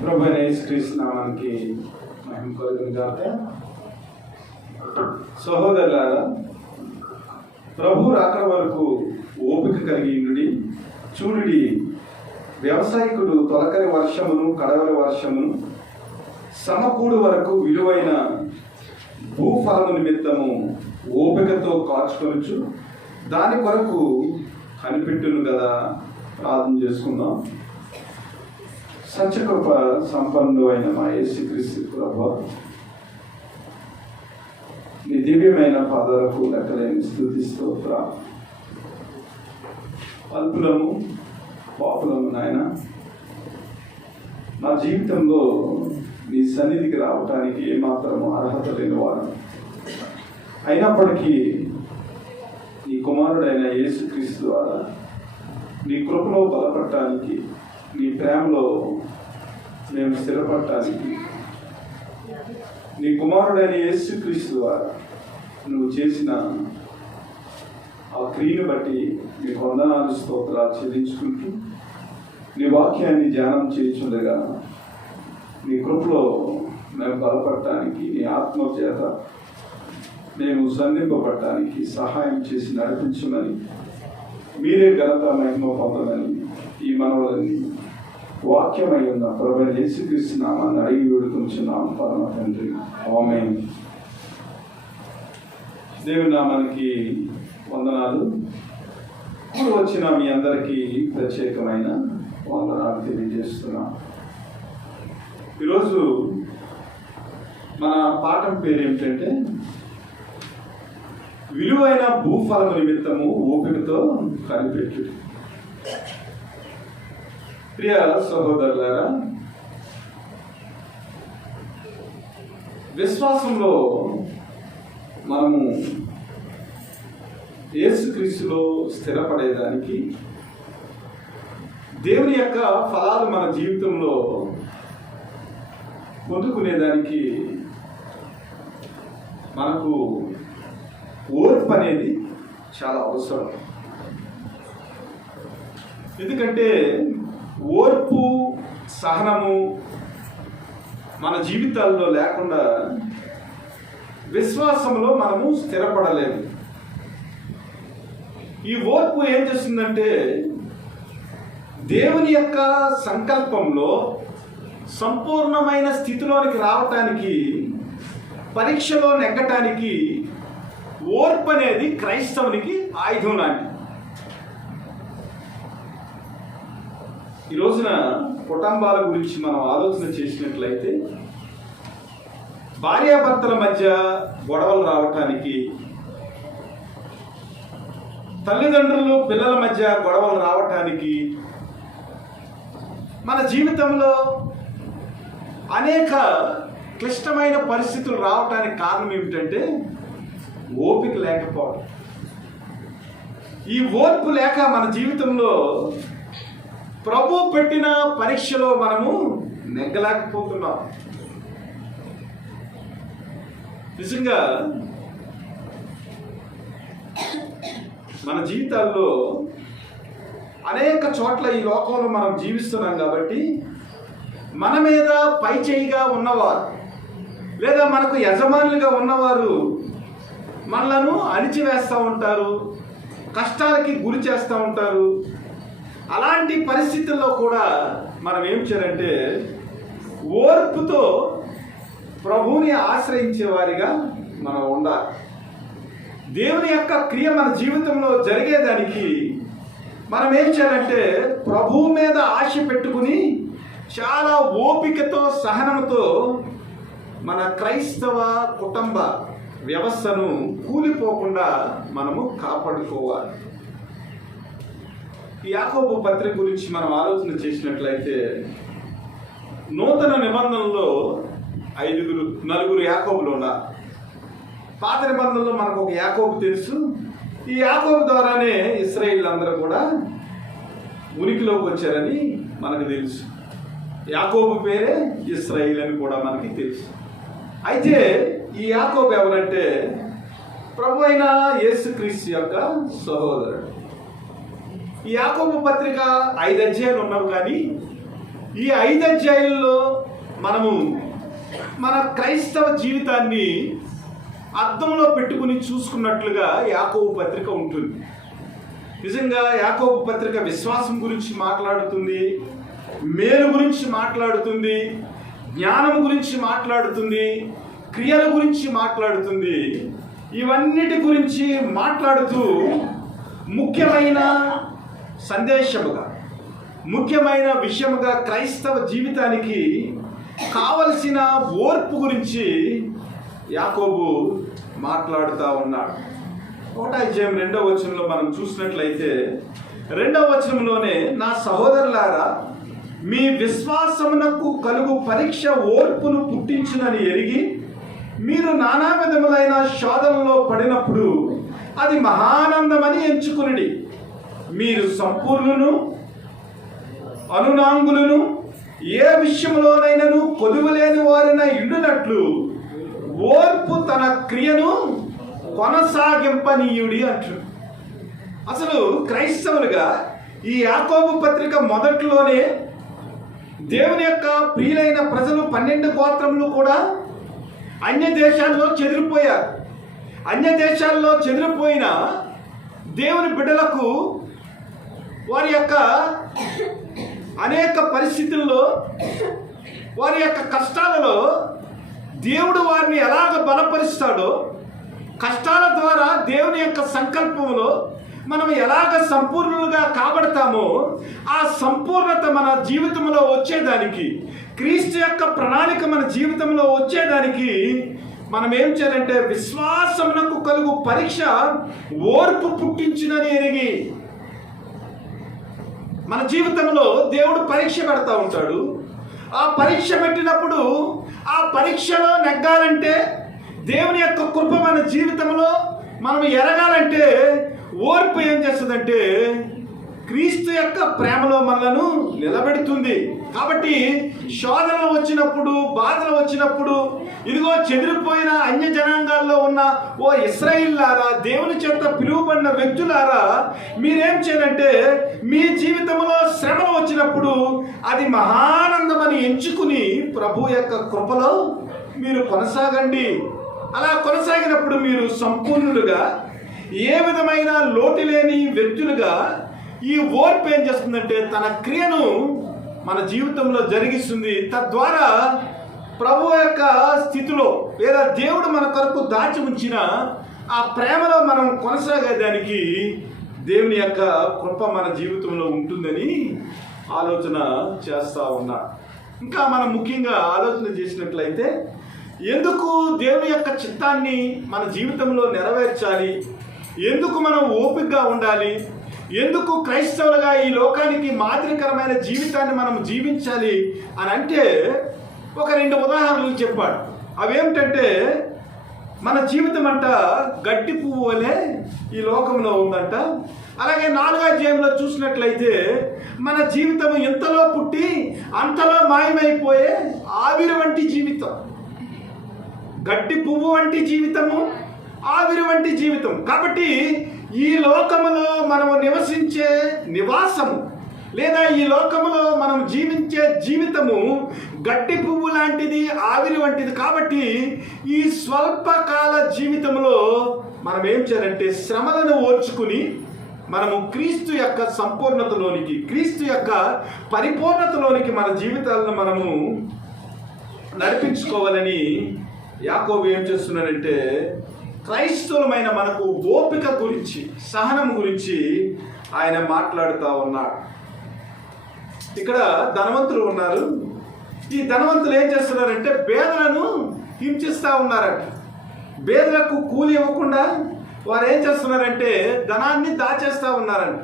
ప్రభువైన యేసుక్రీస్తు నామానికి మహిమ కలుగును గాక. సహోదరులారా, ప్రభు రాకడ వరకు ఓపిక కలిగి ఉండుడి. చూడుడి, వ్యవసాయకుడు తొలకరి వర్షమును కడవరి వర్షమును సమకూడు వరకు విలువైన భూఫలము నిమిత్తము ఓపికతో కాచుకొనుచు దాని కొరకు కనిపెట్టును కదా. ప్రార్థన చేసుకుందాం. సత్యకృప సంపన్నుడు అయిన మా యేసుక్రీస్తు ప్రభువా, నీ దివ్యమైన పాదాలకు లెక్కలేని స్తుతి స్తోత్రాలు. అల్పులము పాపులము నాయన, నా జీవితంలో నీ సన్నిధికి రావటానికి ఏమాత్రము అర్హత లేని వారు, అయినప్పటికీ నీ కుమారుడైన యేసుక్రీస్తు ద్వారా నీ కృపలో బలపడటానికి, నీ ప్రేమలో మేము స్థిరపడటానికి, నీ కుమారుడైన యేసుక్రీస్తు ద్వారా నువ్వు చేసిన ఆ క్రియను బట్టి నీకు వందనాలు స్తోత్రాలు చెల్లించుకుంటూ నీ వాక్యాన్ని ధ్యానం చేయించుండగా నీ కృపలో మేము బలపడటానికి, నీ ఆత్మ చేత మేము సంధింపబడటానికి సహాయం చేసి నడిపించమని, మీరే ఘనత మహిమ పొందమని ఈ మనవలని వాక్యమై ఉన్న ప్రభువైన యేసుక్రీస్తు నామాన్ని అడిగి వేడుకొనుచున్నాము పరమ తండ్రి, ఆమేన్. దేవుని నామానికి వందనాలు. ఇప్పుడు వచ్చిన మీ అందరికీ ప్రత్యేకమైన వందనాలు తెలియజేస్తున్నాం. ఈరోజు మన పాఠం పేరు ఏమిటంటే విలువైన భూఫలము నిమిత్తము ఓపికతో కనిపెట్టుడి. ప్రియ సహోదరులారా, విశ్వాసంలో మనము యేసుక్రీస్తులో స్థిరపడేదానికి, దేవుని యొక్క ఫలాలు మన జీవితంలో పొందుకునేదానికి మనకు ఓర్పు అనేది చాలా అవసరం. ఎందుకంటే ఓర్పు సహనము మన జీవితాల్లో లేకుండా విశ్వాసంలో మనము స్థిరపడలేము. ఈ ఓర్పు ఏం చేస్తుందంటే దేవుని యొక్క సంకల్పంలో సంపూర్ణమైన స్థితిలోనికి రావటానికి, పరీక్షలో నెగ్గటానికి ఓర్పు అనేది క్రైస్తవునికి ఆయుధం లాంటిది. ఈ రోజున కుటుంబాల గురించి మనం ఆలోచన చేసినట్లయితే, భార్యాభర్తల మధ్య గొడవలు రావటానికి, తల్లిదండ్రులు పిల్లల మధ్య గొడవలు రావటానికి, మన జీవితంలో అనేక క్లిష్టమైన పరిస్థితులు రావటానికి కారణం ఏమిటంటే ఓపిక లేకపోవడం. ఈ ఓర్పు లేక మన జీవితంలో ప్రభు పెట్టిన పరీక్షలో మనము నెగ్గలేకపోతున్నాం. నిజంగా మన జీవితాల్లో అనేక చోట్ల ఈ లోకంలో మనం జీవిస్తున్నాం కాబట్టి మన మీద పై చేయిగా ఉన్నవారు లేదా మనకు యజమానులుగా ఉన్నవారు మనలను అణిచివేస్తూ ఉంటారు, కష్టాలకి గురి చేస్తూ ఉంటారు. అలాంటి పరిస్థితుల్లో కూడా మనం ఏం చేయాలంటే ఓర్పుతో ప్రభువుని ఆశ్రయించే వారిగా మనం ఉండాలి. దేవుని యొక్క క్రియ మన జీవితంలో జరిగేదానికి మనం ఏం చేయాలంటే ప్రభువు మీద ఆశ పెట్టుకుని చాలా ఓపికతో సహనంతో మన క్రైస్తవ కుటుంబ వ్యవస్థను కూలిపోకుండా మనము కాపాడుకోవాలి. ఈ యాకోబు పత్రిక గురించి మనం ఆలోచన చేసినట్లయితే, నూతన నిబంధనలో నలుగురు యాకోబులు ఉన్నారు. పాత నిబంధనలో మనకు ఒక యాకోబు తెలుసు. ఈ యాకోబు ద్వారానే ఇశ్రాయేలు అందరూ కూడా ఉనికిలోకి వచ్చారని మనకు తెలుసు. యాకోబు పేరే ఇశ్రాయేల్ అని కూడా మనకి తెలుసు. అయితే ఈ యాకోబు ఎవరంటే ప్రభు అయిన యేసుక్రీస్తు యొక్క సహోదరుడు. ఈ యాకోబు పత్రిక 5 అధ్యాయాలు ఉన్నవి, కానీ ఈ 5 అధ్యాయుల్లో మనము మన క్రైస్తవ జీవితాన్ని అద్దంలో పెట్టుకుని చూసుకున్నట్లుగా యాకోబు పత్రిక ఉంటుంది. నిజంగా యాకోబు పత్రిక విశ్వాసం గురించి మాట్లాడుతుంది, మేలు గురించి మాట్లాడుతుంది, జ్ఞానం గురించి మాట్లాడుతుంది, క్రియల గురించి మాట్లాడుతుంది. ఇవన్నిటి గురించి మాట్లాడుతూ ముఖ్యమైన సందేశముగా, ముఖ్యమైన విషయముగా క్రైస్తవ జీవితానికి కావలసిన ఓర్పు గురించి యాకోబు మాట్లాడుతూ ఉన్నాడు. 1వ అధ్యాయం 2వ వచనంలో మనం చూసినట్లయితే 2వ వచనంలోనే, నా సహోదరులారా, మీ విశ్వాసమునకు కలుగు పరీక్ష ఓర్పును పుట్టించునని ఎరిగి మీరు నానా విధములైన శోధనలో పడినప్పుడు అది మహానందమని ఎంచుకునుడి. మీరు సంపూర్ణును అనునాంగులను ఏ విషయంలోనైనాను కొదువలేని వారిన ఇండునట్లు ఓర్పు తన క్రియను కొనసాగింపనీయుడి అంటారు. అసలు క్రైస్తవులుగా ఈ యాకోబు పత్రిక మొదట్లోనే దేవుని యొక్క ప్రియులైన ప్రజలు 12 గోత్రములు కూడా అన్య దేశాల్లో చెదిరిపోయారు. అన్య దేశాల్లో చెదిరిపోయిన దేవుని బిడ్డలకు వారి యొక్క అనేక పరిస్థితుల్లో, వారి యొక్క కష్టాలలో దేవుడు వారిని ఎలాగ బలపరుస్తాడో, కష్టాల ద్వారా దేవుని యొక్క సంకల్పంలో మనం ఎలాగ సంపూర్ణులుగా కాబడతామో ఆ సంపూర్ణత మన జీవితంలో వచ్చేదానికి, క్రీస్తు యొక్క ప్రణాళిక మన జీవితంలో వచ్చేదానికి మనం ఏం చేయాలంటే విశ్వాసమునకు కలుగు పరీక్ష ఓర్పు పుట్టించునని ఎరిగి. మన జీవితంలో దేవుడు పరీక్ష పెడతా ఉంటాడు. ఆ పరీక్ష పెట్టినప్పుడు ఆ పరీక్షలో నెగ్గాలంటే, దేవుని యొక్క కృప మన జీవితంలో మనం ఎరగాలంటే ఓర్పు ఏం చేస్తుందంటే క్రీస్తు యొక్క ప్రేమలో మనలను నిలబెడుతుంది. కాబట్టి శోధనలు వచ్చినప్పుడు, బాధలు వచ్చినప్పుడు, ఇదిగో చెదిరిపోయిన అన్య జనాంగాల్లో ఉన్న ఓ ఇశ్రాయేలులారా, దేవుని చేత పిలువబడిన వ్యక్తులారా, మీరేం చేయాలంటే మీ జీవితంలో శ్రమలు వచ్చినప్పుడు అది మహానందమని ఎంచుకుని ప్రభు యొక్క కృపలో మీరు కొనసాగండి. అలా కొనసాగినప్పుడు మీరు సంపూర్ణులుగా, ఏ విధమైన లోటు లేని వ్యక్తులుగా ఈ ఓర్పు ఏం చేస్తుందంటే తన క్రియను మన జీవితంలో జరిగిస్తుంది. తద్వారా ప్రభు యొక్క స్థితిలో లేదా దేవుడు మన కొరకు దాచి ఉంచిన ఆ ప్రేమలో మనం కొనసాగేదానికి దేవుని యొక్క కృప మన జీవితంలో ఉంటుందని ఆలోచన చేస్తూ ఉన్నా. ఇంకా మనం ముఖ్యంగా ఆలోచన చేసినట్లయితే ఎందుకు దేవుని యొక్క చిత్తాన్ని మన జీవితంలో నెరవేర్చాలి, ఎందుకు మనం ఓపికగా ఉండాలి, ఎందుకు క్రైస్తవులుగా ఈ లోకానికి మాదిరికరమైన జీవితాన్ని మనం జీవించాలి అని అంటే ఒక 2 ఉదాహరణలు చెప్పాడు. అవేమిటంటే మన జీవితం అంట గడ్డి పువ్వు వలె ఈ లోకంలో ఉందంట. అలాగే 4వ అధ్యాయంలో చూసినట్లయితే మన జీవితం ఎంతలో పుట్టి అంతలో మాయమైపోయే ఆవిరి వంటి జీవితం. గడ్డి పువ్వు వంటి జీవితము, ఆవిరి వంటి జీవితం. కాబట్టి ఈ లోకములో మనము నివసించే నివాసము లేదా ఈ లోకములో మనం జీవించే జీవితము గడ్డి పువ్వు లాంటిది, ఆవిరి వంటిది. కాబట్టి ఈ స్వల్పకాల జీవితంలో మనం ఏం చేయాలంటే శ్రమలను ఓర్చుకుని మనము క్రీస్తు యొక్క సంపూర్ణతలోనికి, క్రీస్తు యొక్క పరిపూర్ణతలోనికి మన జీవితాలను మనము నడిపించుకోవాలని యాకోబు ఏం చేస్తున్నాడంటే క్రైస్తవులమైన మనకు ఓపిక గురించి, సహనం గురించి ఆయన మాట్లాడుతూ ఉన్నాడు. ఇక్కడ ధనవంతులు ఉన్నారు. ఈ ధనవంతులు ఏం చేస్తున్నారంటే పేదలను హింసిస్తూ ఉన్నారంట. పేదలకు కూలి ఇవ్వకుండా వారు ఏం చేస్తున్నారంటే ధనాన్ని దాచేస్తూ ఉన్నారంట.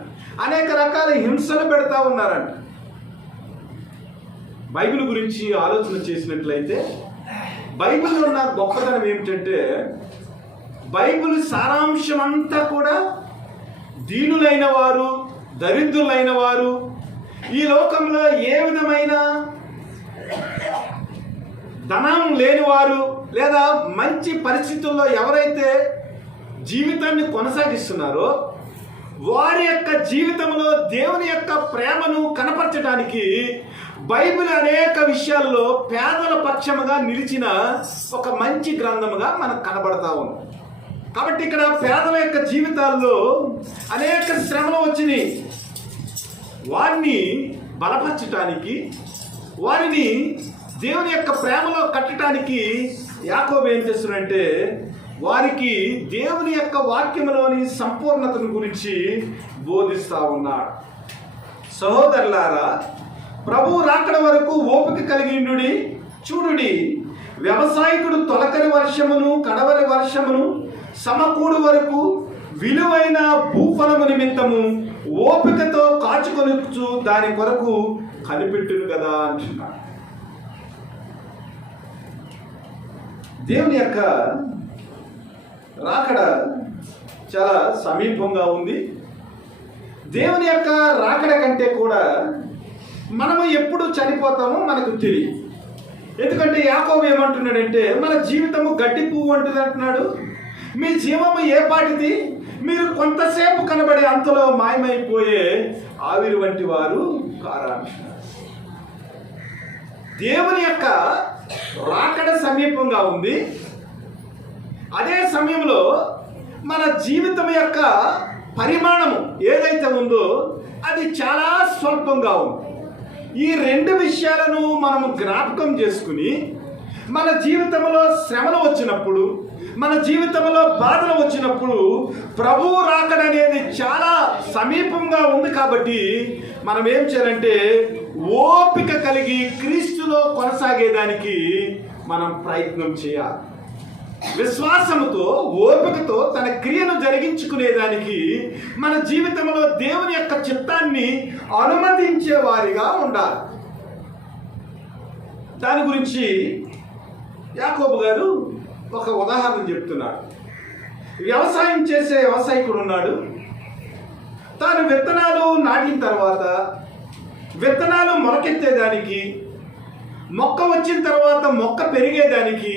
అనేక రకాల హింసలు పెడతా ఉన్నారంట. బైబిల్ గురించి ఆలోచన చేసినట్లయితే బైబిల్లో ఉన్న గొప్పతనం ఏమిటంటే బైబిల్ సారాంశం అంతా కూడా దీనులైన వారు, దరిద్రులైన వారు, ఈ లోకంలో ఏ విధమైన ధనం లేనివారు లేదా మంచి పరిస్థితుల్లో ఎవరైతే జీవితాన్ని కొనసాగిస్తున్నారో వారి యొక్క జీవితంలో దేవుని యొక్క ప్రేమను కనపరచడానికి బైబిల్ అనేక విషయాల్లో పేదల పక్షముగా నిలిచిన ఒక మంచి గ్రంథముగా మనకు కనబడతా ఉంది. కాబట్టి ఇక్కడ పేదల యొక్క జీవితాల్లో అనేక శ్రమలు వచ్చినాయి. వారిని బలపరచటానికి, వారిని దేవుని యొక్క ప్రేమలో కట్టడానికి యాకోబు ఏం చేస్తున్నాడంటే వారికి దేవుని యొక్క వాక్యములోని సంపూర్ణతను గురించి బోధిస్తూ ఉన్నాడు. సహోదరులారా, ప్రభువు రాకడ వరకు ఓపిక కలిగిండుడి. చూడుడి, వ్యవసాయకుడు తొలకరి వర్షమును కడవరి వర్షమును సమకూడు వరకు విలువైన భూఫలము నిమిత్తము ఓపికతో కాచుకొనుచు దాని కొరకు కనిపెట్టును కదా అంటున్నాడు. దేవుని యొక్క రాకడ చాలా సమీపంగా ఉంది. దేవుని యొక్క రాకడ కంటే కూడా మనము ఎప్పుడు చనిపోతామో మనకు తెలియదు. ఎందుకంటే యాకోబు ఏమంటున్నాడంటే మన జీవితము గడ్డి పువ్వు వంటిది అంటున్నాడు. మీ జీవము ఏ పాటిది, మీరు కొంతసేపు కనబడే అంతలో మాయమైపోయే ఆవిరి వంటి వారు కారా. దేవుని యొక్క రాకడ సమీపంగా ఉంది. అదే సమయంలో మన జీవితం యొక్క పరిమాణము ఏదైతే ఉందో అది చాలా స్వల్పంగా ఉంది. ఈ రెండు విషయాలను మనము జ్ఞాపకం చేసుకుని మన జీవితంలో శ్రమలు వచ్చినప్పుడు, మన జీవితంలో బాధలు వచ్చినప్పుడు ప్రభువు రాకడ అనేది చాలా సమీపంగా ఉంది. కాబట్టి మనం ఏం చేయాలంటే ఓపిక కలిగి క్రీస్తులో కొనసాగేదానికి మనం ప్రయత్నం చేయాలి. విశ్వాసముతో, ఓపికతో తన క్రియను జరిగించుకునేదానికి మన జీవితంలో దేవుని యొక్క చిత్తాన్ని అనుమతించే వారిగా ఉండాలి. దాని గురించి యాకోబు గారు ఒక ఉదాహరణ చెప్తున్నాడు. వ్యవసాయం చేసే వ్యవసాయకుడు ఉన్నాడు. తాను విత్తనాలు నాటిన తర్వాత విత్తనాలు మొలకెత్తేదానికి, మొక్క వచ్చిన తర్వాత మొక్క పెరిగేదానికి,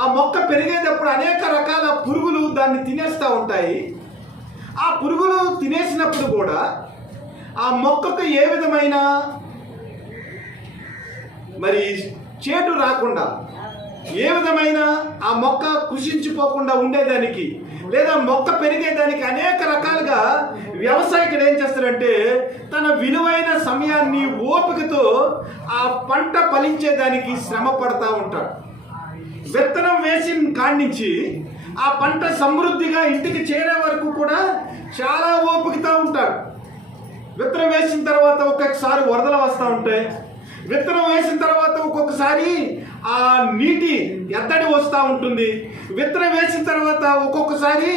ఆ మొక్క పెరిగేటప్పుడు అనేక రకాల పురుగులు దాన్ని తినేస్తూ ఉంటాయి. ఆ పురుగులు తినేసినప్పుడు కూడా ఆ మొక్కకు ఏ విధమైన మరి చేటు రాకుండా, ఏ విధమైన ఆ మొక్క కృషించిపోకుండా ఉండేదానికి, లేదా మొక్క పెరిగేదానికి అనేక రకాలుగా వ్యవసాయకుడు ఏం చేస్తాడంటే తన విలువైన సమయాన్ని ఓపికతో ఆ పంట ఫలించేదానికి శ్రమ పడతా ఉంటాడు. విత్తనం వేసిన కాడి నుంచి ఆ పంట సమృద్ధిగా ఇంటికి చేరే వరకు కూడా చాలా ఓపికతో ఉంటాడు. విత్తనం వేసిన తర్వాత ఒక్కొక్కసారి వరదలు వస్తూ ఉంటాయి. విత్తనం వేసిన తర్వాత ఒక్కొక్కసారి ఆ నీటి ఎద్దడి వస్తూ ఉంటుంది. విత్తనం వేసిన తర్వాత ఒక్కొక్కసారి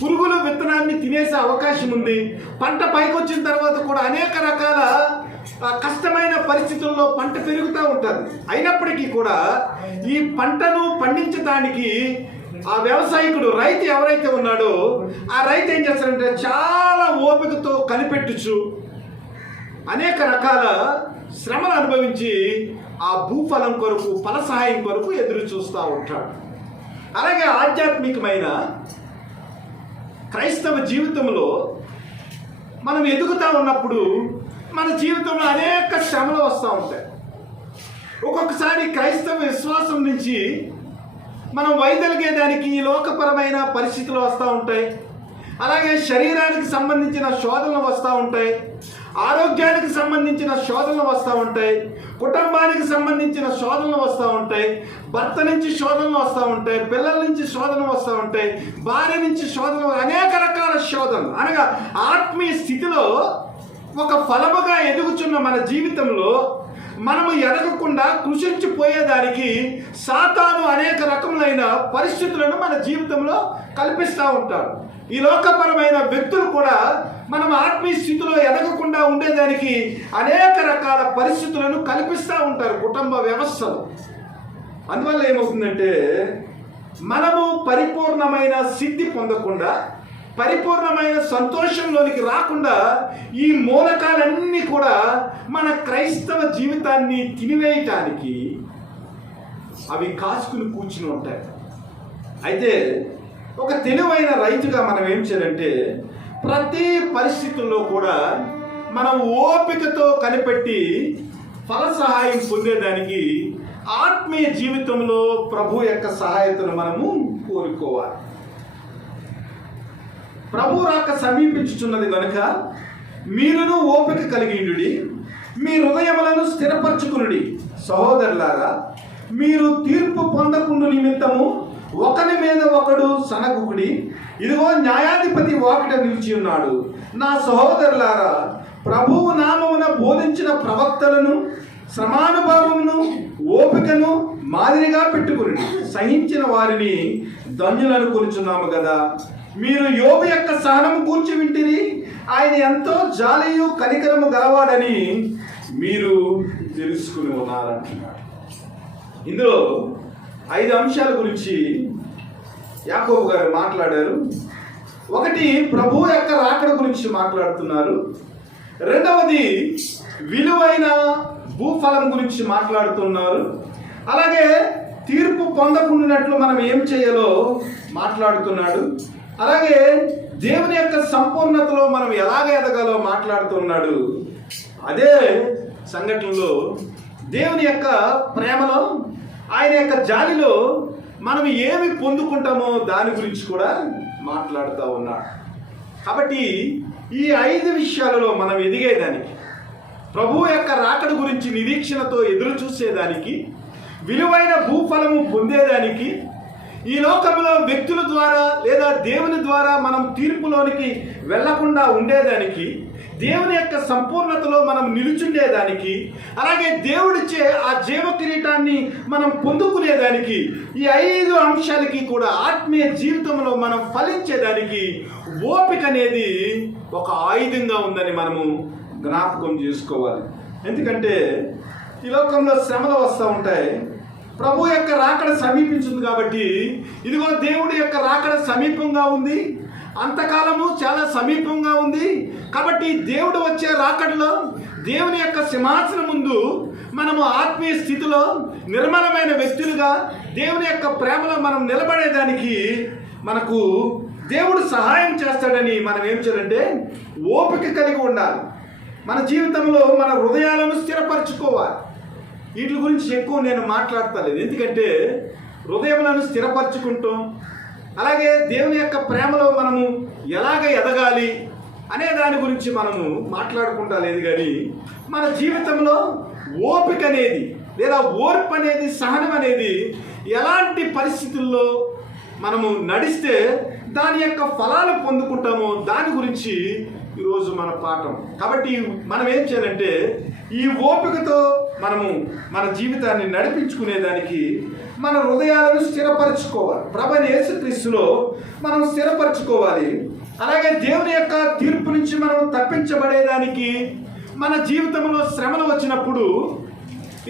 పురుగులు విత్తనాన్ని తినేసే అవకాశం ఉంది. పంట పైకి వచ్చిన తర్వాత కూడా అనేక రకాల కష్టమైన పరిస్థితుల్లో పంట పెరుగుతూ ఉంటుంది. అయినప్పటికీ కూడా ఈ పంటను పండించడానికి ఆ వ్యవసాయకుడు, రైతు ఎవరైతే ఉన్నాడో ఆ రైతు ఏం చేస్తాడంటే చాలా ఓపికతో కనిపెట్టుచు అనేక రకాల శ్రమలు అనుభవించి ఆ భూఫలం కొరకు, ఫల సహాయం కొరకు ఎదురు చూస్తూ ఉంటాడు. అలాగే ఆధ్యాత్మికమైన క్రైస్తవ జీవితంలో మనం ఎదుగుతూ ఉన్నప్పుడు మన జీవితంలో అనేక శ్రమలు వస్తూ ఉంటాయి. ఒక్కొక్కసారి క్రైస్తవ విశ్వాసం నుంచి మనం వైదొలిగేదానికి లోకపరమైన పరిస్థితులు వస్తూ ఉంటాయి. అలాగే శరీరానికి సంబంధించిన శోధనలు వస్తూ ఉంటాయి. ఆరోగ్యానికి సంబంధించిన శోధనలు వస్తూ ఉంటాయి. కుటుంబానికి సంబంధించిన శోధనలు వస్తూ ఉంటాయి. భర్త నుంచి శోధనలు వస్తూ ఉంటాయి. పిల్లల నుంచి శోధనలు వస్తూ ఉంటాయి. భార్య నుంచి శోధనలు, అనేక రకాల శోధనలు. అనగా ఆత్మీయ స్థితిలో ఒక ఫలముగా ఎదుగుచున్న మన జీవితంలో మనము ఎదగకుండా కృషించిపోయేదానికి సాతాను అనేక రకములైన పరిస్థితులను మన జీవితంలో కల్పిస్తూ ఉంటాడు. ఈ లోకపరమైన వ్యక్తులు కూడా మనం ఆత్మీయ స్థితిలో ఎదగకుండా ఉండేదానికి అనేక రకాల పరిస్థితులను కల్పిస్తూ ఉంటారు కుటుంబ వ్యవస్థలు. అందువల్ల ఏమవుతుందంటే మనము పరిపూర్ణమైన సిద్ధి పొందకుండా, పరిపూర్ణమైన సంతోషంలోనికి రాకుండా ఈ మూలకాలన్నీ కూడా మన క్రైస్తవ జీవితాన్ని తినివేయటానికి అవి కాచుకుని కూర్చుని ఉంటాయి. అయితే ఒక తెలివైన రైతుగా మనం ఏం చేయాలంటే ప్రతి పరిస్థితుల్లో కూడా మనం ఓపికతో కనిపెట్టి ఫల సహాయం పొందేదానికి ఆత్మీయ జీవితంలో ప్రభు యొక్క సహాయతను మనము కోరుకోవాలి. ప్రభు రాక సమీపించుచున్నది కనుక మీరును ఓపిక కలిగిండుడి, మీ హృదయములను స్థిరపరచుకునుడి. సహోదరులారా, మీరు తీర్పు పొందకుండా నిమిత్తము ఒకరి మీద ఒకడు సనగుకుడి. ఇదిగో న్యాయాధిపతి వాకిట నిలిచి ఉన్నాడు. నా సహోదరులారా, ప్రభువు నామమున బోధించిన ప్రవక్తలను శ్రమానుభవమును ఓపికను మాదిరిగా పెట్టుకుని సహించిన వారిని ధన్యులను కొలుచున్నాము కదా. మీరు యోబు యొక్క సహనము కూర్చి వింటిరి. ఆయన ఎంతో జాలియు కనికరము గలవాడని మీరు తెలుసుకుని ఉన్నారంటున్నాడు. ఇందులో 5 అంశాల గురించి యాకోబు గారు మాట్లాడారు. ఒకటి, ప్రభు యొక్క రాకడ గురించి మాట్లాడుతున్నారు. రెండవది, విలువైన భూఫలం గురించి మాట్లాడుతున్నారు. అలాగే తీర్పు పొందకుండానట్లు మనం ఏం చేయాలో మాట్లాడుతున్నాడు. అలాగే దేవుని యొక్క సంపూర్ణతలో మనం ఎలాగ ఎదగాలో మాట్లాడుతున్నాడు. అదే సంఘటనలో దేవుని యొక్క ప్రేమలో, ఆయన యొక్క జాలిలో మనం ఏమి పొందుకుంటామో దాని గురించి కూడా మాట్లాడుతూ ఉన్నాడు. కాబట్టి ఈ 5 విషయాలలో మనం ఎదిగేదానికి, ప్రభు యొక్క రాకడ గురించి నిరీక్షణతో ఎదురు చూసేదానికి, విలువైన భూఫలము పొందేదానికి, ఈ లోకంలో వ్యక్తుల ద్వారా లేదా దేవుని ద్వారా మనం తీర్పులోనికి వెళ్లకుండా ఉండేదానికి, దేవుని యొక్క సంపూర్ణతలో మనం నిలుచుండేదానికి, అలాగే దేవుడిచ్చే ఆ జీవ కిరీటాన్ని మనం పొందుకునేదానికి, ఈ 5 అంశాలకి కూడా ఆత్మీయ జీవితంలో మనం ఫలించేదానికి ఓపిక అనేది ఒక ఆయుధంగా ఉందని మనము జ్ఞాపకం చేసుకోవాలి. ఎందుకంటే ఈ లోకంలో శ్రమలు వస్తూ ఉంటాయి. ప్రభు యొక్క రాకడ సమీపించింది కాబట్టి, ఇదిగో దేవుడి యొక్క రాకడ సమీపంగా ఉంది, అంతకాలము చాలా సమీపంగా ఉంది. కాబట్టి దేవుడు వచ్చే రాకడలో దేవుని యొక్క సింహాసనం ముందు మనము ఆత్మీయ స్థితిలో నిర్మలమైన వ్యక్తులుగా దేవుని యొక్క ప్రేమలో మనం నిలబడేదానికి మనకు దేవుడు సహాయం చేస్తాడని మనం ఏం చేయాలంటే ఓపిక కలిగి ఉండాలి. మన జీవితంలో మన హృదయాలను స్థిరపరచుకోవాలి. వీటి గురించి ఎక్కువ నేను మాట్లాడతలేదు. ఎందుకంటే హృదయములను స్థిరపరచుకుంటాం, అలాగే దేవుని యొక్క ప్రేమలో మనము ఎలాగ ఎదగాలి అనే దాని గురించి మనము మాట్లాడుకుంటా లేదు. కానీ మన జీవితంలో ఓపిక అనేది లేదా ఓర్పు అనేది, సహనం అనేది ఎలాంటి పరిస్థితుల్లో మనము నడిస్తే దాని యొక్క ఫలాలు పొందుకుంటామో దాని గురించి ఈరోజు మన పాఠం. కాబట్టి మనం ఏం చేయాలంటే ఈ ఓపికతో మనము మన జీవితాన్ని నడిపించుకునేదానికి మన హృదయాలను స్థిరపరచుకోవాలి. ప్రభువైన యేసుక్రీస్తులో మనం స్థిరపరచుకోవాలి. అలాగే దేవుని యొక్క తీర్పు నుంచి మనం తప్పించబడేదానికి మన జీవితంలో శ్రమలు వచ్చినప్పుడు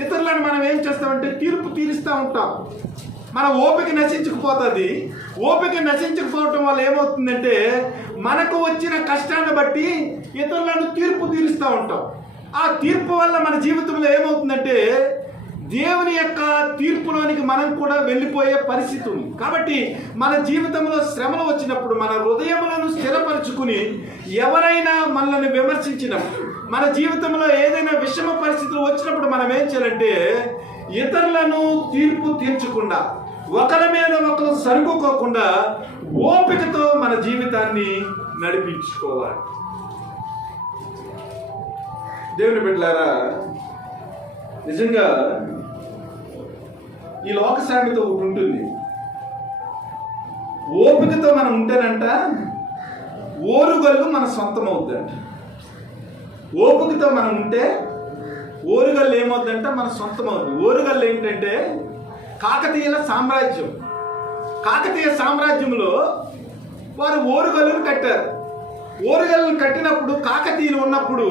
ఇతరులను మనం ఏం చేస్తామంటే తీర్పు తీరుస్తూ ఉంటాం. మన ఓపిక నశించకపోతుంది. ఓపిక నశించకపోవటం వల్ల ఏమవుతుందంటే మనకు వచ్చిన కష్టాన్ని బట్టి ఇతరులను తీర్పు తీరుస్తూ ఉంటాం. ఆ తీర్పు వల్ల మన జీవితంలో ఏమవుతుందంటే దేవుని యొక్క తీర్పులోనికి మనం కూడా వెళ్ళిపోయే పరిస్థితి ఉంది. కాబట్టి మన జీవితంలో శ్రమలు వచ్చినప్పుడు మన హృదయములను స్థిరపరచుకుని ఎవరైనా మనల్ని విమర్శించినప్పుడు, మన జీవితంలో ఏదైనా విషమ పరిస్థితులు వచ్చినప్పుడు మనం ఏం చేయాలంటే ఇతరులను తీర్పు తీర్చకుండా, ఒకరి మీద ఒకరు సరుకోకుండా ఓపికతో మన జీవితాన్ని నడిపించుకోవాలి. దేవుని బిడ్డలారా, నిజంగా ఈ లోక సామెత ఒకటి ఉంటుంది. ఓపికతో మనం ఉంటేనంట ఓరుగల్లు మన సొంతం అవుద్దంట. ఓపికతో మనం ఉంటే ఓరుగల్లు ఏమవుద్దంట మన సొంతం అవుతుంది. ఓరుగల్లు ఏంటంటే కాకతీయుల సామ్రాజ్యం. కాకతీయ సామ్రాజ్యంలో వారు ఓరుగల్లును కట్టారు. ఓరుగల్లును కట్టినప్పుడు కాకతీయులు ఉన్నప్పుడు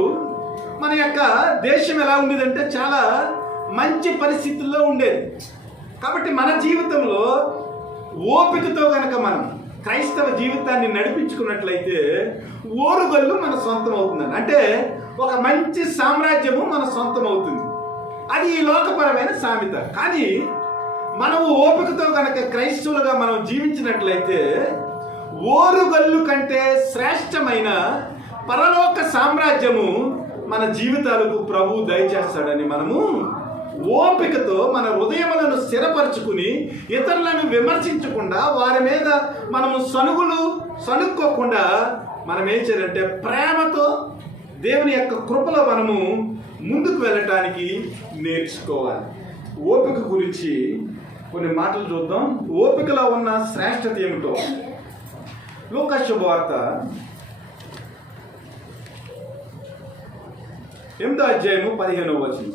మన యొక్క దేశం ఎలా ఉండేదంటే చాలా మంచి పరిస్థితుల్లో ఉండేది. కాబట్టి మన జీవితంలో ఓపికతో కనుక మనం క్రైస్తవ జీవితాన్ని నడిపించుకున్నట్లయితే ఓరుగల్లు మన సొంతం అవుతుందండి. అంటే ఒక మంచి సామ్రాజ్యము మన సొంతం అవుతుంది. అది ఈ లోకపరమైన సామెత. కానీ మనము ఓపికతో కనుక క్రైస్తవులుగా మనం జీవించినట్లయితే ఓరుగల్లు కంటే శ్రేష్టమైన పరలోక సామ్రాజ్యము మన జీవితాలకు ప్రభు దయచేస్తాడని మనము ఓపికతో మన హృదయములను స్థిరపరచుకుని ఇతరులను విమర్శించకుండా వారి మీద మనము సణుక్కోకుండా మనం ఏం చేయాలంటే ప్రేమతో దేవుని యొక్క కృపలో మనము ముందుకు వెళ్ళటానికి నేర్చుకోవాలి. ఓపిక గురించి కొన్ని మాటలు చూద్దాం. ఓపికలో ఉన్న శ్రేష్టత ఏమిటో లూకా శుభవార్త 8వ అధ్యాయము 15వ వచనం.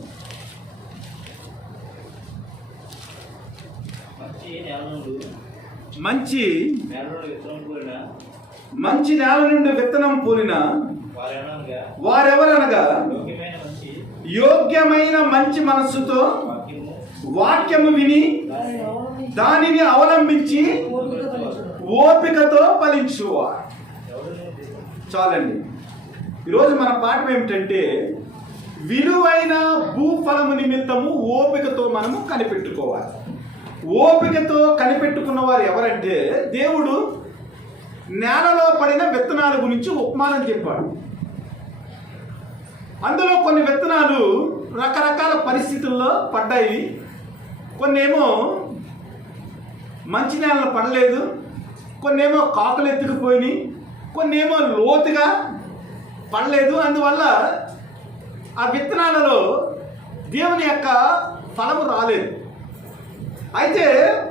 మంచి నేల నుండి విత్తనం పూరిన వారెవరనగా యోగ్యమైన మంచి మనస్సుతో వాక్యము విని దానిని అవలంబించి ఓపికతో ఫలించువారు. చాలండి. ఈరోజు మన పాఠం ఏమిటంటే విలువైన భూఫలము నిమిత్తము ఓపికతో మనము కనిపెట్టుకోవాలి. ఓపికతో కనిపెట్టుకున్న వారు ఎవరంటే దేవుడు నేలలో పడిన విత్తనాల గురించి ఉపమానం చెప్పాడు. అందులో కొన్ని విత్తనాలు రకరకాల పరిస్థితుల్లో పడ్డాయి. కొన్నేమో మంచి నేలలో పడలేదు, కొన్నేమో కాకులు ఎత్తుకుపోయినాయి, కొన్నేమో లోతుగా పడలేదు. అందువల్ల ఆ విత్తనాలలో దేవుని యొక్క ఫలము రాలేదు. అయితే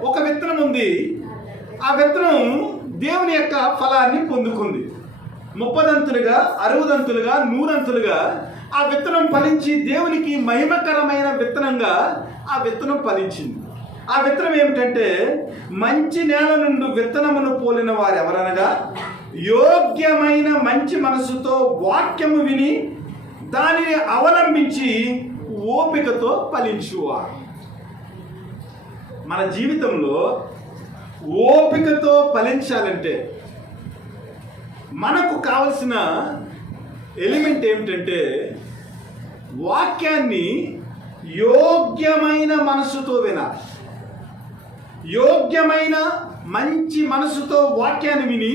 ఒక విత్తనం ఉంది, ఆ విత్తనం దేవుని యొక్క ఫలాన్ని పొందుకుంది. 30దంతులుగా 60దంతులుగా 100దంతులుగా ఆ విత్తనం ఫలించి దేవునికి మహిమకరమైన విత్తనంగా ఆ విత్తనం ఫలించింది. ఆ విత్తనం ఏమిటంటే మంచి నేల నుండి విత్తనమును పోలిన వారు ఎవరనగా యోగ్యమైన మంచి మనసుతో వాక్యము విని దానిని అవలంబించి ఓపికతో ఫలించువారు. మన జీవితంలో ఓపికతో ఫలించాలంటే మనకు కావలసిన ఎలిమెంట్ ఏమిటంటే వాక్యాన్ని యోగ్యమైన మనసుతో వినాలి. యోగ్యమైన మంచి మనసుతో వాక్యాన్ని విని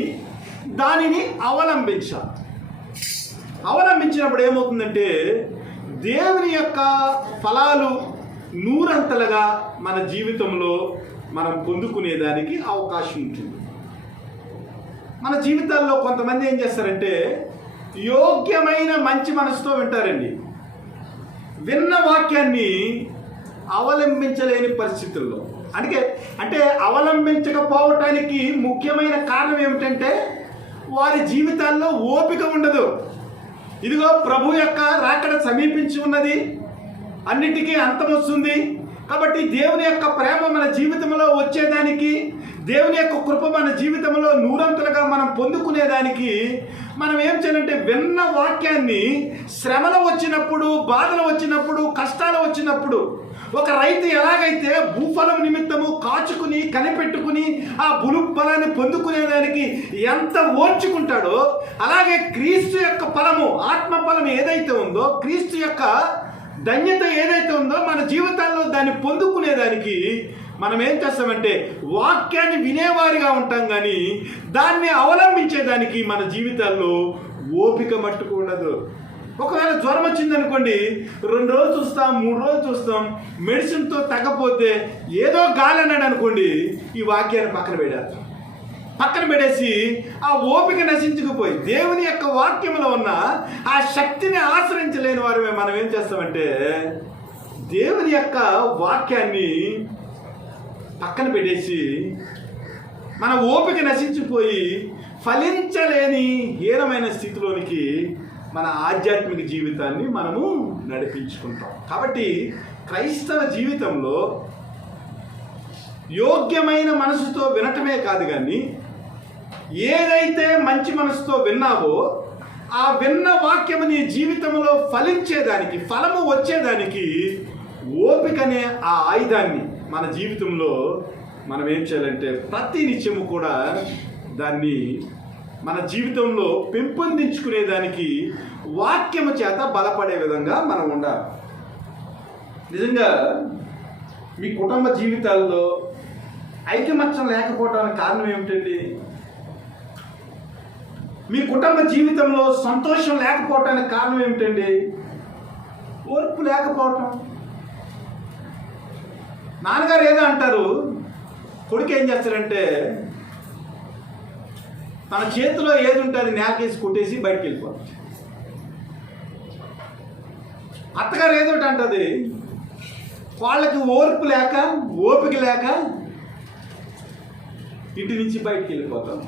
దానిని అవలంబించాలి. అవలంబించినప్పుడు ఏమవుతుందంటే దేవుని యొక్క ఫలాలు 100 మన జీవితంలో మనం పొందుకునేదానికి అవకాశం ఉంటుంది. మన జీవితాల్లో కొంతమంది ఏం చేస్తారంటే యోగ్యమైన మంచి మనసుతో వింటారండి, విన్న వాక్యాన్ని అవలంబించలేని పరిస్థితుల్లో. అంటే అవలంబించకపోవటానికి ముఖ్యమైన కారణం ఏమిటంటే వారి జీవితాల్లో ఓపిక ఉండదు. ఇదిగో ప్రభు యొక్క రాకడ సమీపించి ఉన్నది, అన్నిటికీ అంతం వస్తుంది కాబట్టి దేవుని యొక్క ప్రేమ మన జీవితంలో వచ్చేదానికి, దేవుని యొక్క కృప మన జీవితంలో 100 మనం పొందుకునేదానికి మనం ఏం చేయాలంటే విన్న వాక్యాన్ని శ్రమలు వచ్చినప్పుడు, బాధలు వచ్చినప్పుడు, కష్టాలు వచ్చినప్పుడు ఒక రైతు ఎలాగైతే భూఫలం నిమిత్తము కాచుకుని కనిపెట్టుకుని ఆ ఫలాన్ని పొందుకునేదానికి ఎంత ఓర్చుకుంటాడో, అలాగే క్రీస్తు యొక్క ఫలము, ఆత్మ ఫలం ఏదైతే ఉందో, క్రీస్తు యొక్క ధన్యత ఏదైతే ఉందో మన జీవితాల్లో దాన్ని పొందుకునేదానికి మనం ఏం చేస్తామంటే వాక్యాన్ని వినేవారిగా ఉంటాం, కానీ దాన్ని అవలంబించేదానికి మన జీవితాల్లో ఓపిక మట్టుకు ఉండదు. ఒకవేళ జ్వరం వచ్చిందనుకోండి, 2 రోజులు చూస్తాం, 3 రోజులు చూస్తాం, మెడిసిన్తో తగ్గపోతే ఏదో గాలి అన్నాడు అనుకోండి, ఈ వాక్యాన్ని పక్కన పెట్టేసి ఆ ఓపిక నశించుకుపోయి దేవుని యొక్క వాక్యంలో ఉన్న ఆ శక్తిని ఆశ్రయించలేని వారమే మనం ఏం చేస్తామంటే దేవుని యొక్క వాక్యాన్ని పక్కన పెట్టేసి మన ఓపిక నశించిపోయి ఫలించలేని హీనమైన స్థితిలోనికి మన ఆధ్యాత్మిక జీవితాన్ని మనము నడిపించుకుంటాం. కాబట్టి క్రైస్తవ జీవితంలో యోగ్యమైన మనసుతో వినటమే కాదు, కానీ ఏదైతే మంచి మనసుతో విన్నావో ఆ విన్న వాక్యము నీ జీవితంలో ఫలించేదానికి, ఫలము వచ్చేదానికి ఓపికనే ఆ ఆయుధాన్ని మన జీవితంలో మనం ఏం చేయాలంటే ప్రతి నిత్యము కూడా దాన్ని మన జీవితంలో పెంపొందించుకునేదానికి వాక్యము చేత బలపడే విధంగా మనం ఉండాలి. నిజంగా మీ కుటుంబ జీవితాల్లో ఐకమత్యం లేకపోవడానికి కారణం ఏమిటండి? మీ కుటుంబ జీవితంలో సంతోషం లేకపోవటానికి కారణం ఏమిటండి? ఓర్పు లేకపోవటం. నాన్నగారు ఏదో అంటారు, కొడుకు ఏం చేస్తారంటే తన చేతిలో ఏది ఉంటే అది నేలకేసి కొట్టేసి బయటికి వెళ్ళిపోతాడు. అత్తగారు ఏదోటి అంటది, వాళ్ళకి ఓర్పు లేక ఓపిక లేక ఇంటి నుంచి బయటికి వెళ్ళిపోతాం.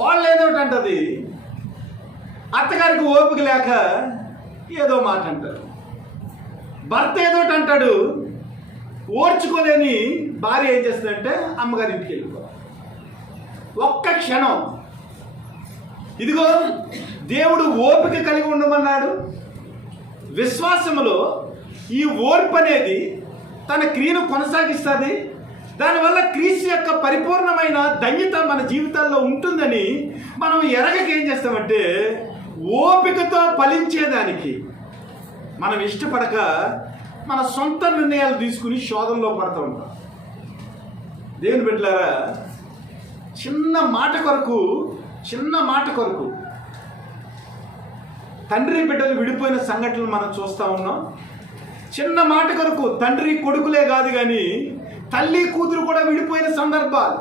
వాళ్ళు ఏదోటి అంటది, అత్తగారికి ఓపిక లేక ఏదో మాట అంటారు. భర్త ఏదోటి అంటాడు, ఓర్చుకోలేని భార్య ఏం చేస్తుందంటే అమ్మగారి ఇంటికి వెళ్ళిపోతాం. ఒక్క క్షణం, ఇదిగో దేవుడు ఓపిక కలిగి ఉండమన్నాడు. విశ్వాసములో ఈ ఓర్పు అనేది తన క్రియను కొనసాగిస్తుంది. దానివల్ల క్రీస్తు యొక్క పరిపూర్ణమైన ధన్యత మన జీవితాల్లో ఉంటుందని మనం ఎరగక ఏం చేస్తామంటే ఓపికతో ఫలించేదానికి మనం ఇష్టపడక మన సొంత నిర్ణయాలు తీసుకుని శోధనలో పడుతూ ఉంటాం. దేవుని బిడ్డలారా, చిన్న మాట కొరకు తండ్రి బిడ్డలు విడిపోయిన సంఘటనలు మనం చూస్తూ ఉన్నాం. చిన్న మాట కొరకు తండ్రి కొడుకులే కాదు కానీ తల్లి కూతురు కూడా విడిపోయిన సందర్భాలు,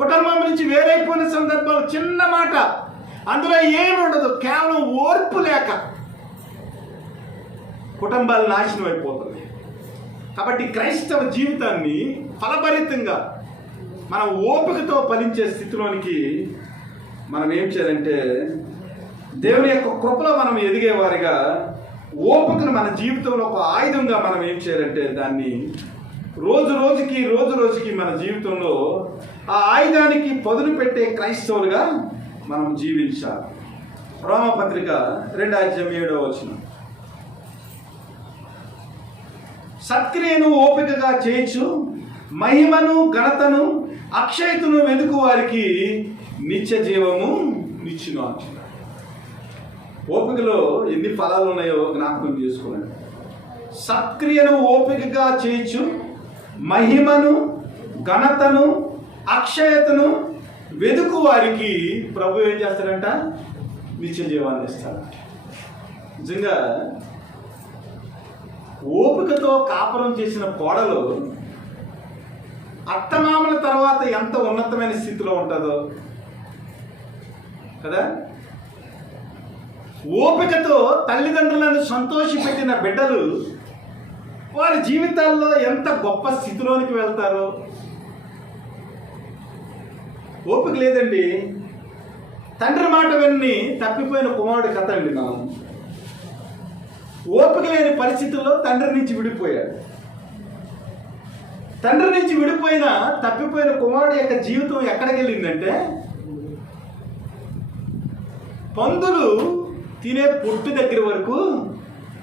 కుటుంబం నుంచి వేరైపోయిన సందర్భాలు. చిన్న మాట, అందులో ఏమి ఉండదు, కేవలం ఓర్పు లేక కుటుంబాలు నాశనం అయిపోతుంది. కాబట్టి క్రైస్తవ జీవితాన్ని ఫలభరితంగా మనం ఓపికతో ఫలించే స్థితిలోనికి మనం ఏం చేయాలంటే దేవుని యొక్క కృపలో మనం ఎదిగేవారిగా ఓపికను మన జీవితంలో ఒక ఆయుధంగా మనం ఏం చేయాలంటే దాన్ని రోజు రోజుకి మన జీవితంలో ఆ ఆయుధానికి పదును పెట్టే క్రైస్తవులుగా మనం జీవించాలి. రోమపత్రిక 2:7 సత్క్రియను ఓపికగా చేయొచ్చు, మహిమను ఘనతను అక్షయతను వెతుకు వారికి నిత్య జీవము నిచ్చును అంటున్నాడు. ఓపికలో ఎన్ని ఫలాలు ఉన్నాయో జ్ఞాపకం చేసుకోండి. సత్క్రియను ఓపికగా చేయొచ్చు, మహిమను ఘనతను అక్షయతను వెతుకు వారికి ప్రభు ఏం చేస్తాడంట? నిత్య జీవాన్ని ఇస్తాడంట. నిజంగా ఓపికతో కాపురం చేసిన కోడలు అత్తమామల తర్వాత ఎంత ఉన్నతమైన స్థితిలో ఉంటుందో కదా. ఓపికతో తల్లిదండ్రులను సంతోషపెట్టిన బిడ్డలు వారి జీవితాల్లో ఎంత గొప్ప స్థితిలోనికి వెళ్తారో. ఓపిక లేదండి. తండ్రి మాట విని తప్పిపోయిన కుమారుడి కథ అండి. మనం ఓపిక లేని పరిస్థితుల్లో తండ్రి నుంచి విడిపోయాడు. తండ్రి నుంచి విడిపోయిన తప్పిపోయిన కుమారుడు యొక్క జీవితం ఎక్కడికి వెళ్ళిందంటే పందులు తినే పొట్టు దగ్గర వరకు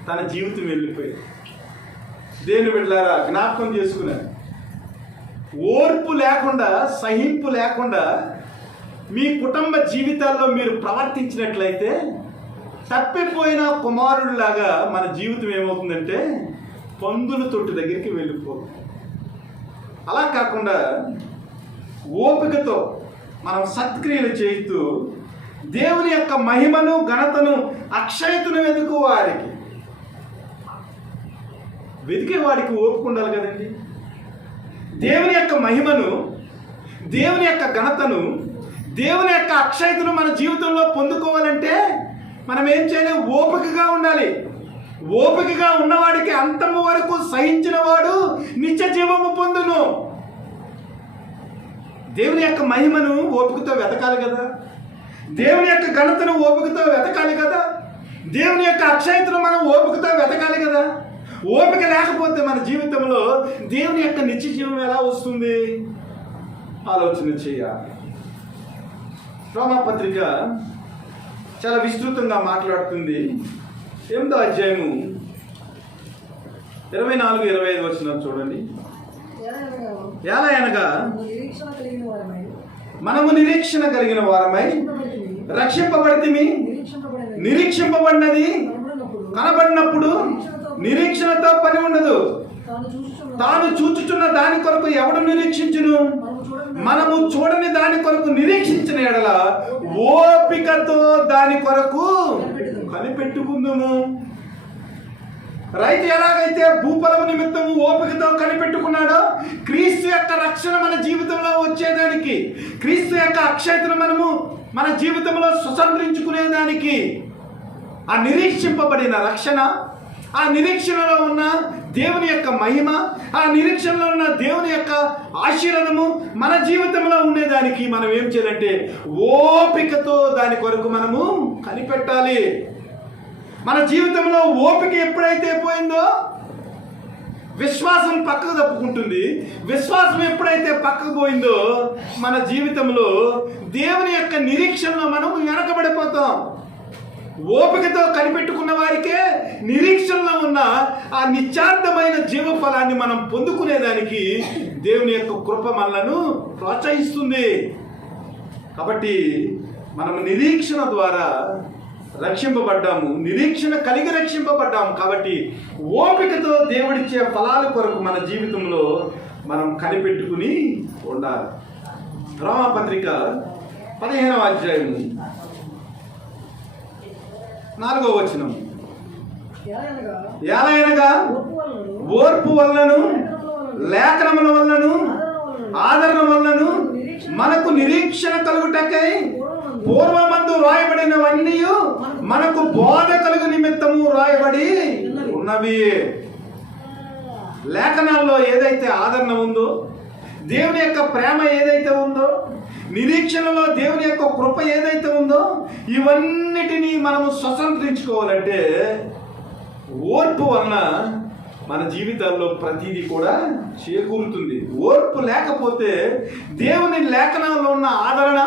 తన జీవితం వెళ్ళిపోయింది. దేవుని బిడ్డలారా, జ్ఞాపకం చేసుకున్నాను. ఓర్పు లేకుండా, సహింపు లేకుండా మీ కుటుంబ జీవితాల్లో మీరు ప్రవర్తించినట్లయితే తప్పిపోయిన కుమారుడిలాగా మన జీవితం ఏమవుతుందంటే పందుల తొట్టు దగ్గరికి వెళ్ళిపోతుంది. అలా కాకుండా ఓపికతో మనం సత్క్రియలు చేస్తూ దేవుని యొక్క మహిమను ఘనతను అక్షయతను వెతికే వాడికి ఓపిక ఉండాలి కదండి. దేవుని యొక్క మహిమను, దేవుని యొక్క ఘనతను, దేవుని యొక్క అక్షయతను మన జీవితంలో పొందుకోవాలంటే మనం ఏం చేయాలి? ఓపికగా ఉండాలి. ఓపికగా ఉన్నవాడికి అంతము వరకు సహించిన వాడు నిత్య జీవము పొందును. దేవుని యొక్క మహిమను ఓపికతో వెతకాలి కదా. దేవుని యొక్క ఘనతను ఓపికతో వెతకాలి కదా. దేవుని యొక్క అక్షయతను మనం ఓపికతో వెతకాలి కదా. ఓపిక లేకపోతే మన జీవితంలో దేవుని యొక్క నిత్య జీవం ఎలా వస్తుంది? ఆలోచన చేయాలి. రోమపత్రిక చాలా విస్తృతంగా మాట్లాడుతుంది. 8వ అధ్యాయము 24-25 చూడండి. ఎలా అనగా మనము నిరీక్షణ కలిగిన వారమై రక్షింపబడితిమి. నిరీక్షింపబడినది కనబడినప్పుడు నిరీక్షణతో పని ఉండదు. తాను చూచుచున్న దాని కొరకు ఎవడు నిరీక్షించును? మనము చూడని దాని కొరకు నిరీక్షించిన ఎడల ఓపికతో దాని కొరకు కనిపెట్టుకుందాము. రైతు ఎలాగైతే భూఫలము నిమిత్తము ఓపికతో కనిపెట్టుకున్నాడో, క్రీస్తు యొక్క రక్షణ మన జీవితంలో వచ్చేదానికి, క్రీస్తు యొక్క అక్షయతను మనము మన జీవితంలో స్వతంత్రించుకునేదానికి, ఆ నిరీక్షింపబడిన రక్షణ, ఆ నిరీక్షణలో ఉన్న దేవుని యొక్క మహిమ, ఆ నిరీక్షణలో ఉన్న దేవుని యొక్క ఆశీర్వాదము మన జీవితంలో ఉండేదానికి మనం ఏం చేయాలంటే ఓపికతో దాని కొరకు మనము కనిపెట్టాలి. మన జీవితంలో ఓపిక ఎప్పుడైతే పోయిందో విశ్వాసం పక్కకు తప్పుకుంటుంది. విశ్వాసం ఎప్పుడైతే పక్కకు పోయిందో మన జీవితంలో దేవుని యొక్క నిరీక్షణలో మనం వెనకబడిపోతాం. ఓపికతో కనిపెట్టుకున్న వారికే నిరీక్షణలో ఉన్న ఆ నిత్యార్థమైన జీవఫలాన్ని మనం పొందుకునేదానికి దేవుని యొక్క కృప మనలను ప్రోత్సహిస్తుంది. కాబట్టి మనం నిరీక్షణ ద్వారా రక్షింపబడ్డాము, నిరీక్షణ కలిగి రక్షింపబడ్డాము. కాబట్టి ఓపికతో దేవుడిచ్చే ఫలాల కొరకు మన జీవితంలో మనం కనిపెట్టుకుని ఉండాలి. రోమాపత్రిక 15వ అధ్యాయము 4వ వచనం, ఏలయనగా ఓర్పు వలనను లేఖనముల వలనను ఆదరణ వలనను మనకు నిరీక్షణ కలుగుటకై పూర్వమందు రాయబడినవన్నీ మనకు బోధ కలుగు నిమిత్తము రాయబడి ఉన్నవి. లేఖనాల్లో ఏదైతే ఆదరణ ఉందో, దేవుని యొక్క ప్రేమ ఏదైతే ఉందో, నిరీక్షణలో దేవుని యొక్క కృప ఏదైతే ఉందో, ఇవన్నిటినీ మనము స్వతంత్రించుకోవాలంటే ఓర్పు వలన మన జీవితాల్లో ప్రతిదీ కూడా చేకూరుతుంది. ఓర్పు లేకపోతే దేవుని లేఖనాల్లో ఉన్న ఆదరణ,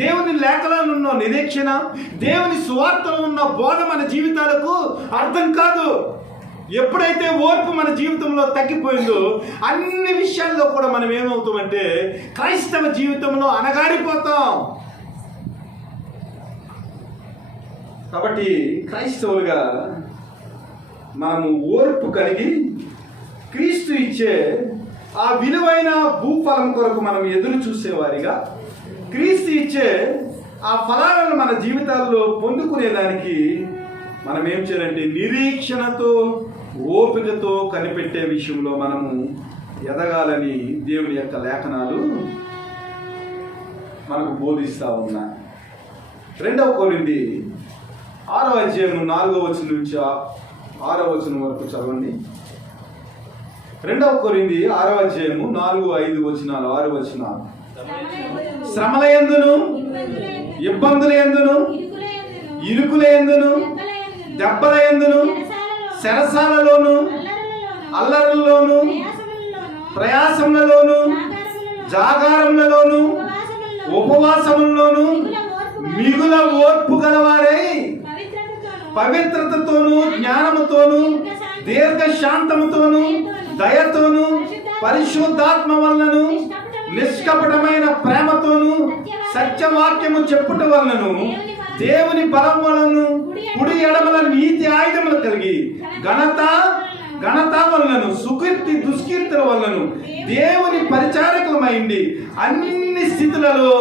దేవుని లేఖనాల్లో ఉన్న నిరీక్షణ, దేవుని సువార్తలో ఉన్న బోధ మన జీవితాలకు అర్థం కాదు. ఎప్పుడైతే ఓర్పు మన జీవితంలో తగ్గిపోయిందో అన్ని విషయాల్లో కూడా మనం ఏమవుతామంటే క్రైస్తవ జీవితంలో అణగారిపోతాం. కాబట్టి క్రైస్తవులుగా మనము ఓర్పు కలిగి క్రీస్తు ఇచ్చే ఆ విలువైన భూఫలం కొరకు మనం ఎదురు చూసేవారిగా, క్రీస్తు ఇచ్చే ఆ ఫలాలను మన జీవితాల్లో పొందుకునేదానికి మనం ఏం చేయాలంటే నిరీక్షణతో ఓపికతో కనిపెట్టే విషయంలో మనము ఎదగాలని దేవుని యొక్క లేఖనాలు మనకు బోధిస్తూ ఉన్నాయి. 2వ కొరింథీ 6వ అధ్యాయం 4వ వచనం నుంచి 6వ వచనం వరకు చదవండి. 2వ కొరింథీ 6వ అధ్యాయము 4-5 వచనాలు, 6 వచనాలు. శ్రమల యందును ఇబ్బందుల యందును ఇరుకుల యందును దెబ్బల యందును చెరసాలలోను అల్లర్లలోను ప్రయాసములలోను జాగారములలోను ఉపవాసములలోను మిగుల ఓర్పు గలవారై పవిత్రతతోను జ్ఞానముతోను దీర్ఘశాంతముతోను దయతోను పరిశుద్ధాత్మ వలనను నిష్కపటమైన ప్రేమతోను సత్యవాక్యము చెప్పుట వలనను దేవుని బలం వలన కుడి ఎడమల నీతి ఆయుధములు కలిగి ఘనత వలనను సుకీర్తి దుష్కీర్తుల వలనను దేవుని పరిచారకులమైంది అన్ని స్థితులలో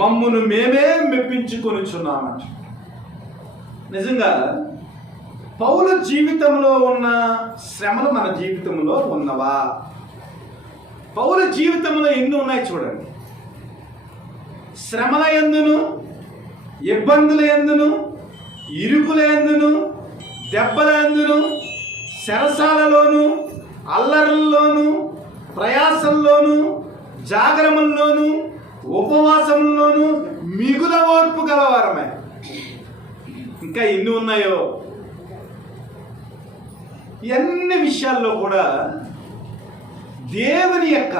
మమ్మును మేమే మెప్పించుకొనుచున్నామంట. నిజంగా పౌలు జీవితంలో ఉన్న శ్రమలు మన జీవితంలో ఉన్నవా? పౌలు జీవితంలో ఎన్ని ఉన్నాయి చూడండి. శ్రమల యందును ఇబ్బందుల యందును ఇరుకుల యందును దెబ్బల యందును చెరసాలలోను అల్లర్లలోను ప్రయాసంలోను జాగరముల్లోను ఉపవాసంలోను మిగుల ఓర్పు గలవారమే. ఇంకా ఎన్ని ఉన్నాయో. ఎన్ని విషయాల్లో కూడా దేవుని యొక్క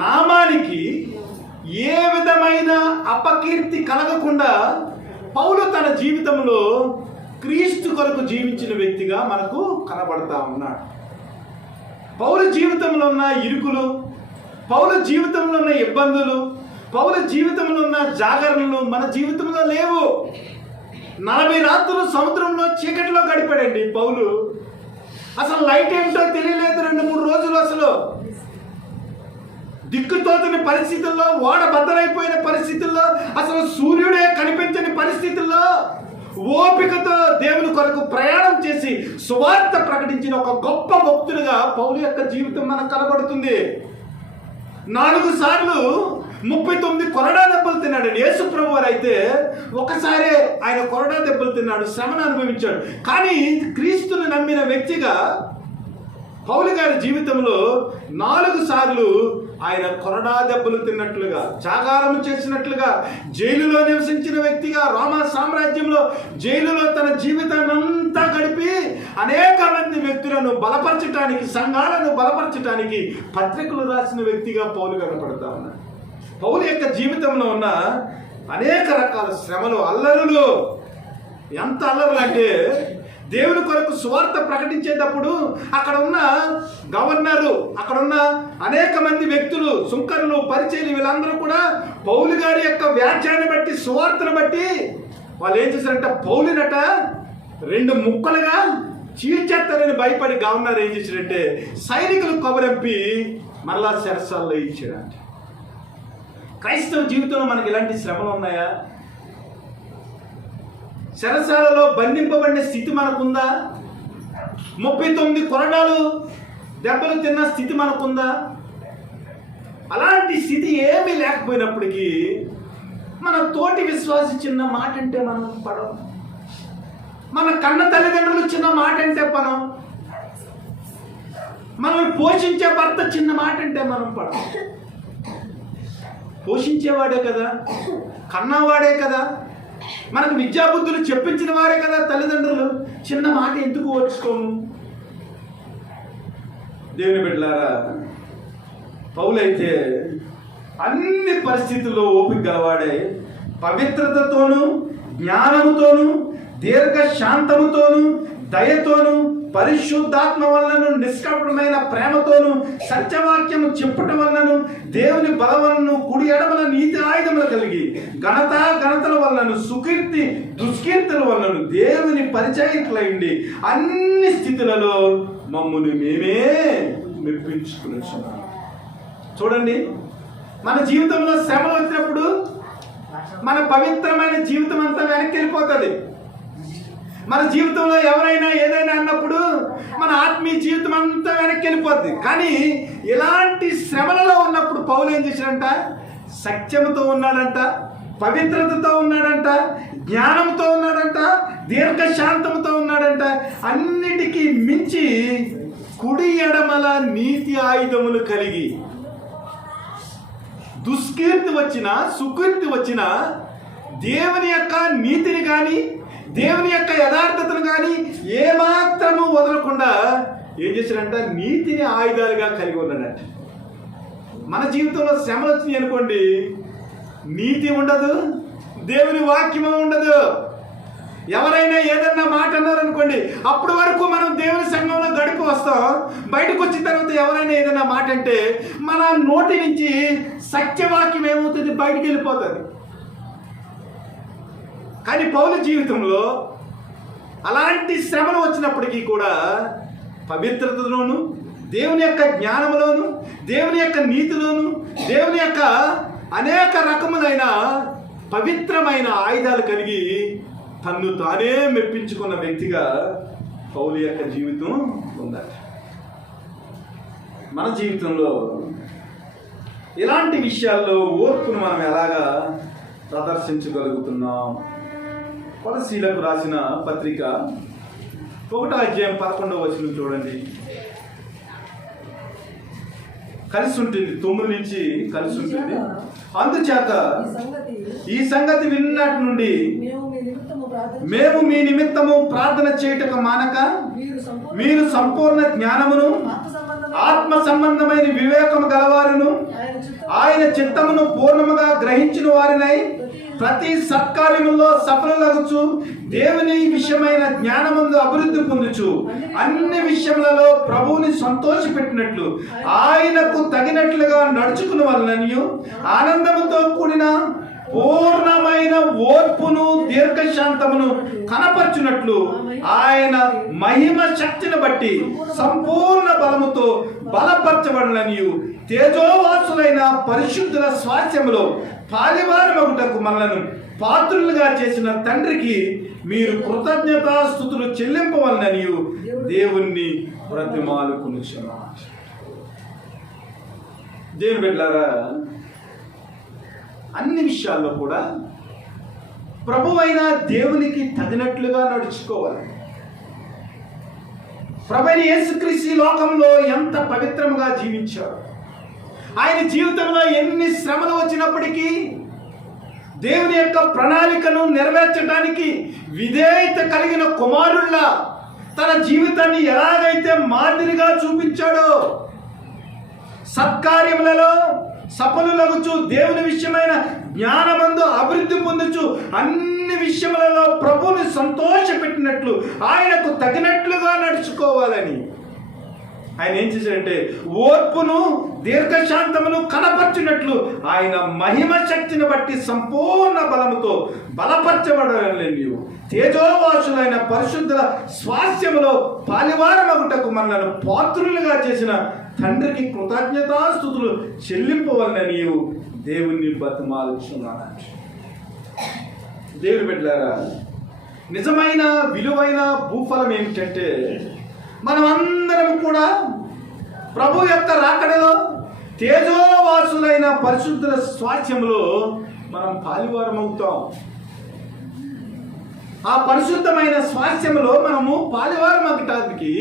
నామానికి ఏ విధమైన అపకీర్తి కలగకుండా పౌలు తన జీవితంలో క్రీస్తు కొరకు జీవించిన వ్యక్తిగా మనకు కనబడతా ఉన్నాడు. పౌలు జీవితంలో ఉన్న ఇరుకులు, పౌలు జీవితంలో ఉన్న ఇబ్బందులు, పౌలు జీవితంలో ఉన్న జాగరణలు మన జీవితంలో లేవు. 40 రాత్రులు సముద్రంలో చీకటిలో గడిపాడండి పౌలు. అసలు లైట్ ఏమిటో తెలియలేదు 2-3 రోజులు. అసలు దిక్కుతోచని పరిస్థితుల్లో, ఓడ బద్దలైపోయిన పరిస్థితుల్లో, అసలు సూర్యుడే కనిపించని పరిస్థితుల్లో ఓపికతో దేవుని కొరకు ప్రయాణం చేసి సువార్త ప్రకటించిన ఒక గొప్ప భక్తుడిగా పౌలు యొక్క జీవితం మనకు కనబడుతుంది. 4 సార్లు 39 కొరడా దెబ్బలు తిన్నాడు యేసు ప్రభు వారు. అయితే ఒకసారి ఆయన కొరడా దెబ్బలు తిన్నాడు, శ్రమను అనుభవించాడు. కానీ క్రీస్తుని నమ్మిన వ్యక్తిగా పౌలు గారి జీవితంలో 4 సార్లు ఆయన కొరడా దెబ్బలు తిన్నట్లుగా, జాగారం చేసినట్లుగా, జైలులో నివసించిన వ్యక్తిగా, రోమా సామ్రాజ్యంలో జైలులో తన జీవితాన్ని అంతా గడిపి అనేక మంది వ్యక్తులను బలపరచడానికి, సంఘాలను బలపరచడానికి పత్రికలు రాసిన వ్యక్తిగా పౌలు కనపడతా ఉన్నాడు. పౌలు యొక్క జీవితంలో ఉన్న అనేక రకాల శ్రమలు, అల్లరులు, ఎంత అల్లరులు అంటే దేవుని కొరకు సువార్త ప్రకటించేటప్పుడు అక్కడ ఉన్న గవర్నరు, అక్కడ ఉన్న అనేక మంది వ్యక్తులు, సుంకరులు, పరిచయులు, వీళ్ళందరూ కూడా పౌలు గారి యొక్క వ్యాఖ్యాన్ని బట్టి, సువార్తను బట్టి వాళ్ళు ఏం చేశారంట, పౌలునట 2 ముక్కలుగా చీల్చేస్తారని భయపడి గవర్నర్ ఏం చేశాడంటే సైనికులు కబురంపి మరలా చెరసాల్లో ఇచ్చాడంట. క్రైస్తవ జీవితంలో మనకి ఇలాంటి శ్రమలు ఉన్నాయా? చెరసాలలో బంధింపబడిన స్థితి మనకుందా? 39 కొరడాలు దెబ్బలు తిన్న స్థితి మనకుందా? అలాంటి స్థితి ఏమీ లేకపోయినప్పటికీ మన తోటి విశ్వాసి చిన్న మాట అంటే మనం పడం, మన కన్న తల్లిదండ్రులు చిన్న మాట అంటే పడం, మనం పోషించే భర్త చిన్న మాట అంటే మనం పడం. పోషించేవాడే కదా, కన్నవాడే కదా, మనకు విద్యాబుద్ధులు చెప్పించిన వారే కదా తల్లిదండ్రులు. చిన్న మాట ఎందుకు ఓర్చుకోము? దేవుని బిడ్డలారా, పౌలైతే అన్ని పరిస్థితుల్లో ఓపిక గలవాడే, పవిత్రతతోనూ, జ్ఞానముతోనూ, దీర్ఘ శాంతముతోనూ, దయతోనూ, పరిశుద్ధాత్మ వలనను, నిష్కపటమైన ప్రేమతోను, సత్యవాక్యము చెప్పటం వలనను, దేవుని బలవలను, కుడి ఎడమల నీతి ఆయుధములు కలిగి ఘనతల వలనను, సుకీర్తి దుష్కీర్తుల వలనను దేవుని పరిచయకులైండి అన్ని స్థితులలో మమ్ముని మేమే మెప్పించుకున్నాం. చూడండి, మన జీవితంలో శ్రమలు వచ్చినప్పుడు మన పవిత్రమైన జీవితం అంతా వెనక్కి వెళ్ళిపోతుంది. మన జీవితంలో ఎవరైనా ఏదైనా అన్నప్పుడు మన ఆత్మీయ జీవితం అంతా వెనక్కి వెళ్ళిపోద్ది. కానీ ఇలాంటి శ్రమలలో ఉన్నప్పుడు పౌలు ఏం చేశాడంట, సత్యముతో ఉన్నాడంట, పవిత్రతతో ఉన్నాడంట, జ్ఞానంతో ఉన్నాడంట, దీర్ఘశాంతముతో ఉన్నాడంట. అన్నిటికీ మించి కుడి ఎడమల నీతి ఆయుధములు కలిగి దుష్కీర్తి వచ్చినా, సుకీర్తి వచ్చినా దేవుని యొక్క నీతిని కానీ, దేవుని యొక్క యథార్థతను కానీ ఏమాత్రము వదలకుండా ఏం చేశాడంట, నీతిని ఆయుధాలుగా కలిగి ఉన్నాడంట. మన జీవితంలో శ్రమలు వచ్చినాయి అనుకోండి, నీతి ఉండదు, దేవుని వాక్యము ఉండదు. ఎవరైనా ఏదన్నా మాట అన్నారనుకోండి, అప్పటి వరకు మనం దేవుని సంఘంలో గడిపి వస్తాం. బయటకు వచ్చిన తర్వాత ఎవరైనా ఏదైనా మాట అంటే మన నోటి నుంచి సత్యవాక్యం ఏమవుతుంది, బయటికి వెళ్ళిపోతుంది. కానీ పౌలు జీవితంలో అలాంటి శ్రమలు వచ్చినప్పటికీ కూడా పవిత్రతలోను, దేవుని యొక్క జ్ఞానంలోను, దేవుని యొక్క నీతిలోను, దేవుని యొక్క అనేక రకములైన పవిత్రమైన ఆయుధాలు కలిగి తన్ను తానే మెప్పించుకున్న వ్యక్తిగా పౌలు యొక్క జీవితం ఉందట. మన జీవితంలో ఇలాంటి విషయాల్లో ఓర్పును మనం ఎలాగా ప్రదర్శించగలుగుతున్నాం? కొలసీలకు రాసిన పత్రిక 1వ అధ్యాయం 11వ వచనం చూడండి. కలిసి ఉంటుంది, 9 నుంచి కలిసి ఉంటుంది. అందుచేత ఈ సంగతి విన్నటి నుండి మేము మీ నిమిత్తము ప్రార్థన చేయుటకు మానక మీరు సంపూర్ణ జ్ఞానమును, ఆత్మ సంబంధమైన వివేకము గలవారును, ఆయన చిత్తమును పూర్ణముగా గ్రహించిన వారినై ప్రతి సత్కార్యములో సఫలమగుచు దేవుని విషయమైన జ్ఞానమందు అభివృద్ధి పొందుచు అన్ని విషయములలో ప్రభువుని సంతోషపెట్టినట్లు ఆయనకు తగినట్లుగా నడుచుకున్న వలననియు ఆనందముతో కూడిన పూర్ణమైన ఓర్పును, దీర్ఘశాంతమును కనపరచునట్లు ఆయన మహిమ శక్తిని బట్టి సంపూర్ణ బలముతో బలపరచబడననియు తేజోవాసులైన పరిశుద్ధుల స్వాస్థ్యములో పాలివారమగుటకు మనలను పాత్రులుగా చేసిన తండ్రికి మీరు కృతజ్ఞతాస్తుతులు చెల్లింపవలననియు దేవుణ్ణి బ్రతిమాలుకొనుచున్నాను. దేవుని బిడ్డలారా, అన్ని విషయాల్లో కూడా ప్రభువైన దేవునికి తగినట్లుగా నడుచుకోవాలి. ప్రభువైన యేసుక్రీస్తు లోకంలో ఎంత పవిత్రముగా జీవించాడు. ఆయన జీవితంలో ఎన్ని శ్రమలు వచ్చినప్పటికీ దేవుని యొక్క ప్రణాళికను నెరవేర్చడానికి విధేయత కలిగిన కుమారుల్లా తన జీవితాన్ని ఎలాగైతే మాదిరిగా చూపించాడో, సత్కార్యములలో సఫలులగుచు దేవుని విషయమైన జ్ఞానమందు అభివృద్ధి పొందుచు అన్ని విషయములలో ప్రభువుని సంతోషపెట్టినట్లు ఆయనకు తగినట్లుగా నడుచుకోవాలని ఆయన ఏం చేశాడంటే ఓర్పును దీర్ఘశాంతమును కనపర్చినట్లు ఆయన మహిమ శక్తిని బట్టి సంపూర్ణ బలముతో బలపరచబడాలని తేజోవాసులైన పరిశుద్ధుల స్వాస్థ్యములో పాలివారమగుటకు మనలను పాత్రులుగా చేసిన తండ్రికి కృతజ్ఞతాస్తుతులు చెల్లింపవలనని దేవుణ్ణి బతిమాలుచున్నాను. దేవుని బిడ్డలారా, నిజమైన విలువైన భూఫలం ఏమిటంటే మనమందరం కూడా ప్రభు యొక్క రాకడలో తేజోవాసులైన పరిశుద్ధుల స్వాస్థ్యంలో మనం పాలివారం అవుతాం. ఆ పరిశుద్ధమైన స్వాస్థ్యంలో మనము పాలివారం అవ్వటానికి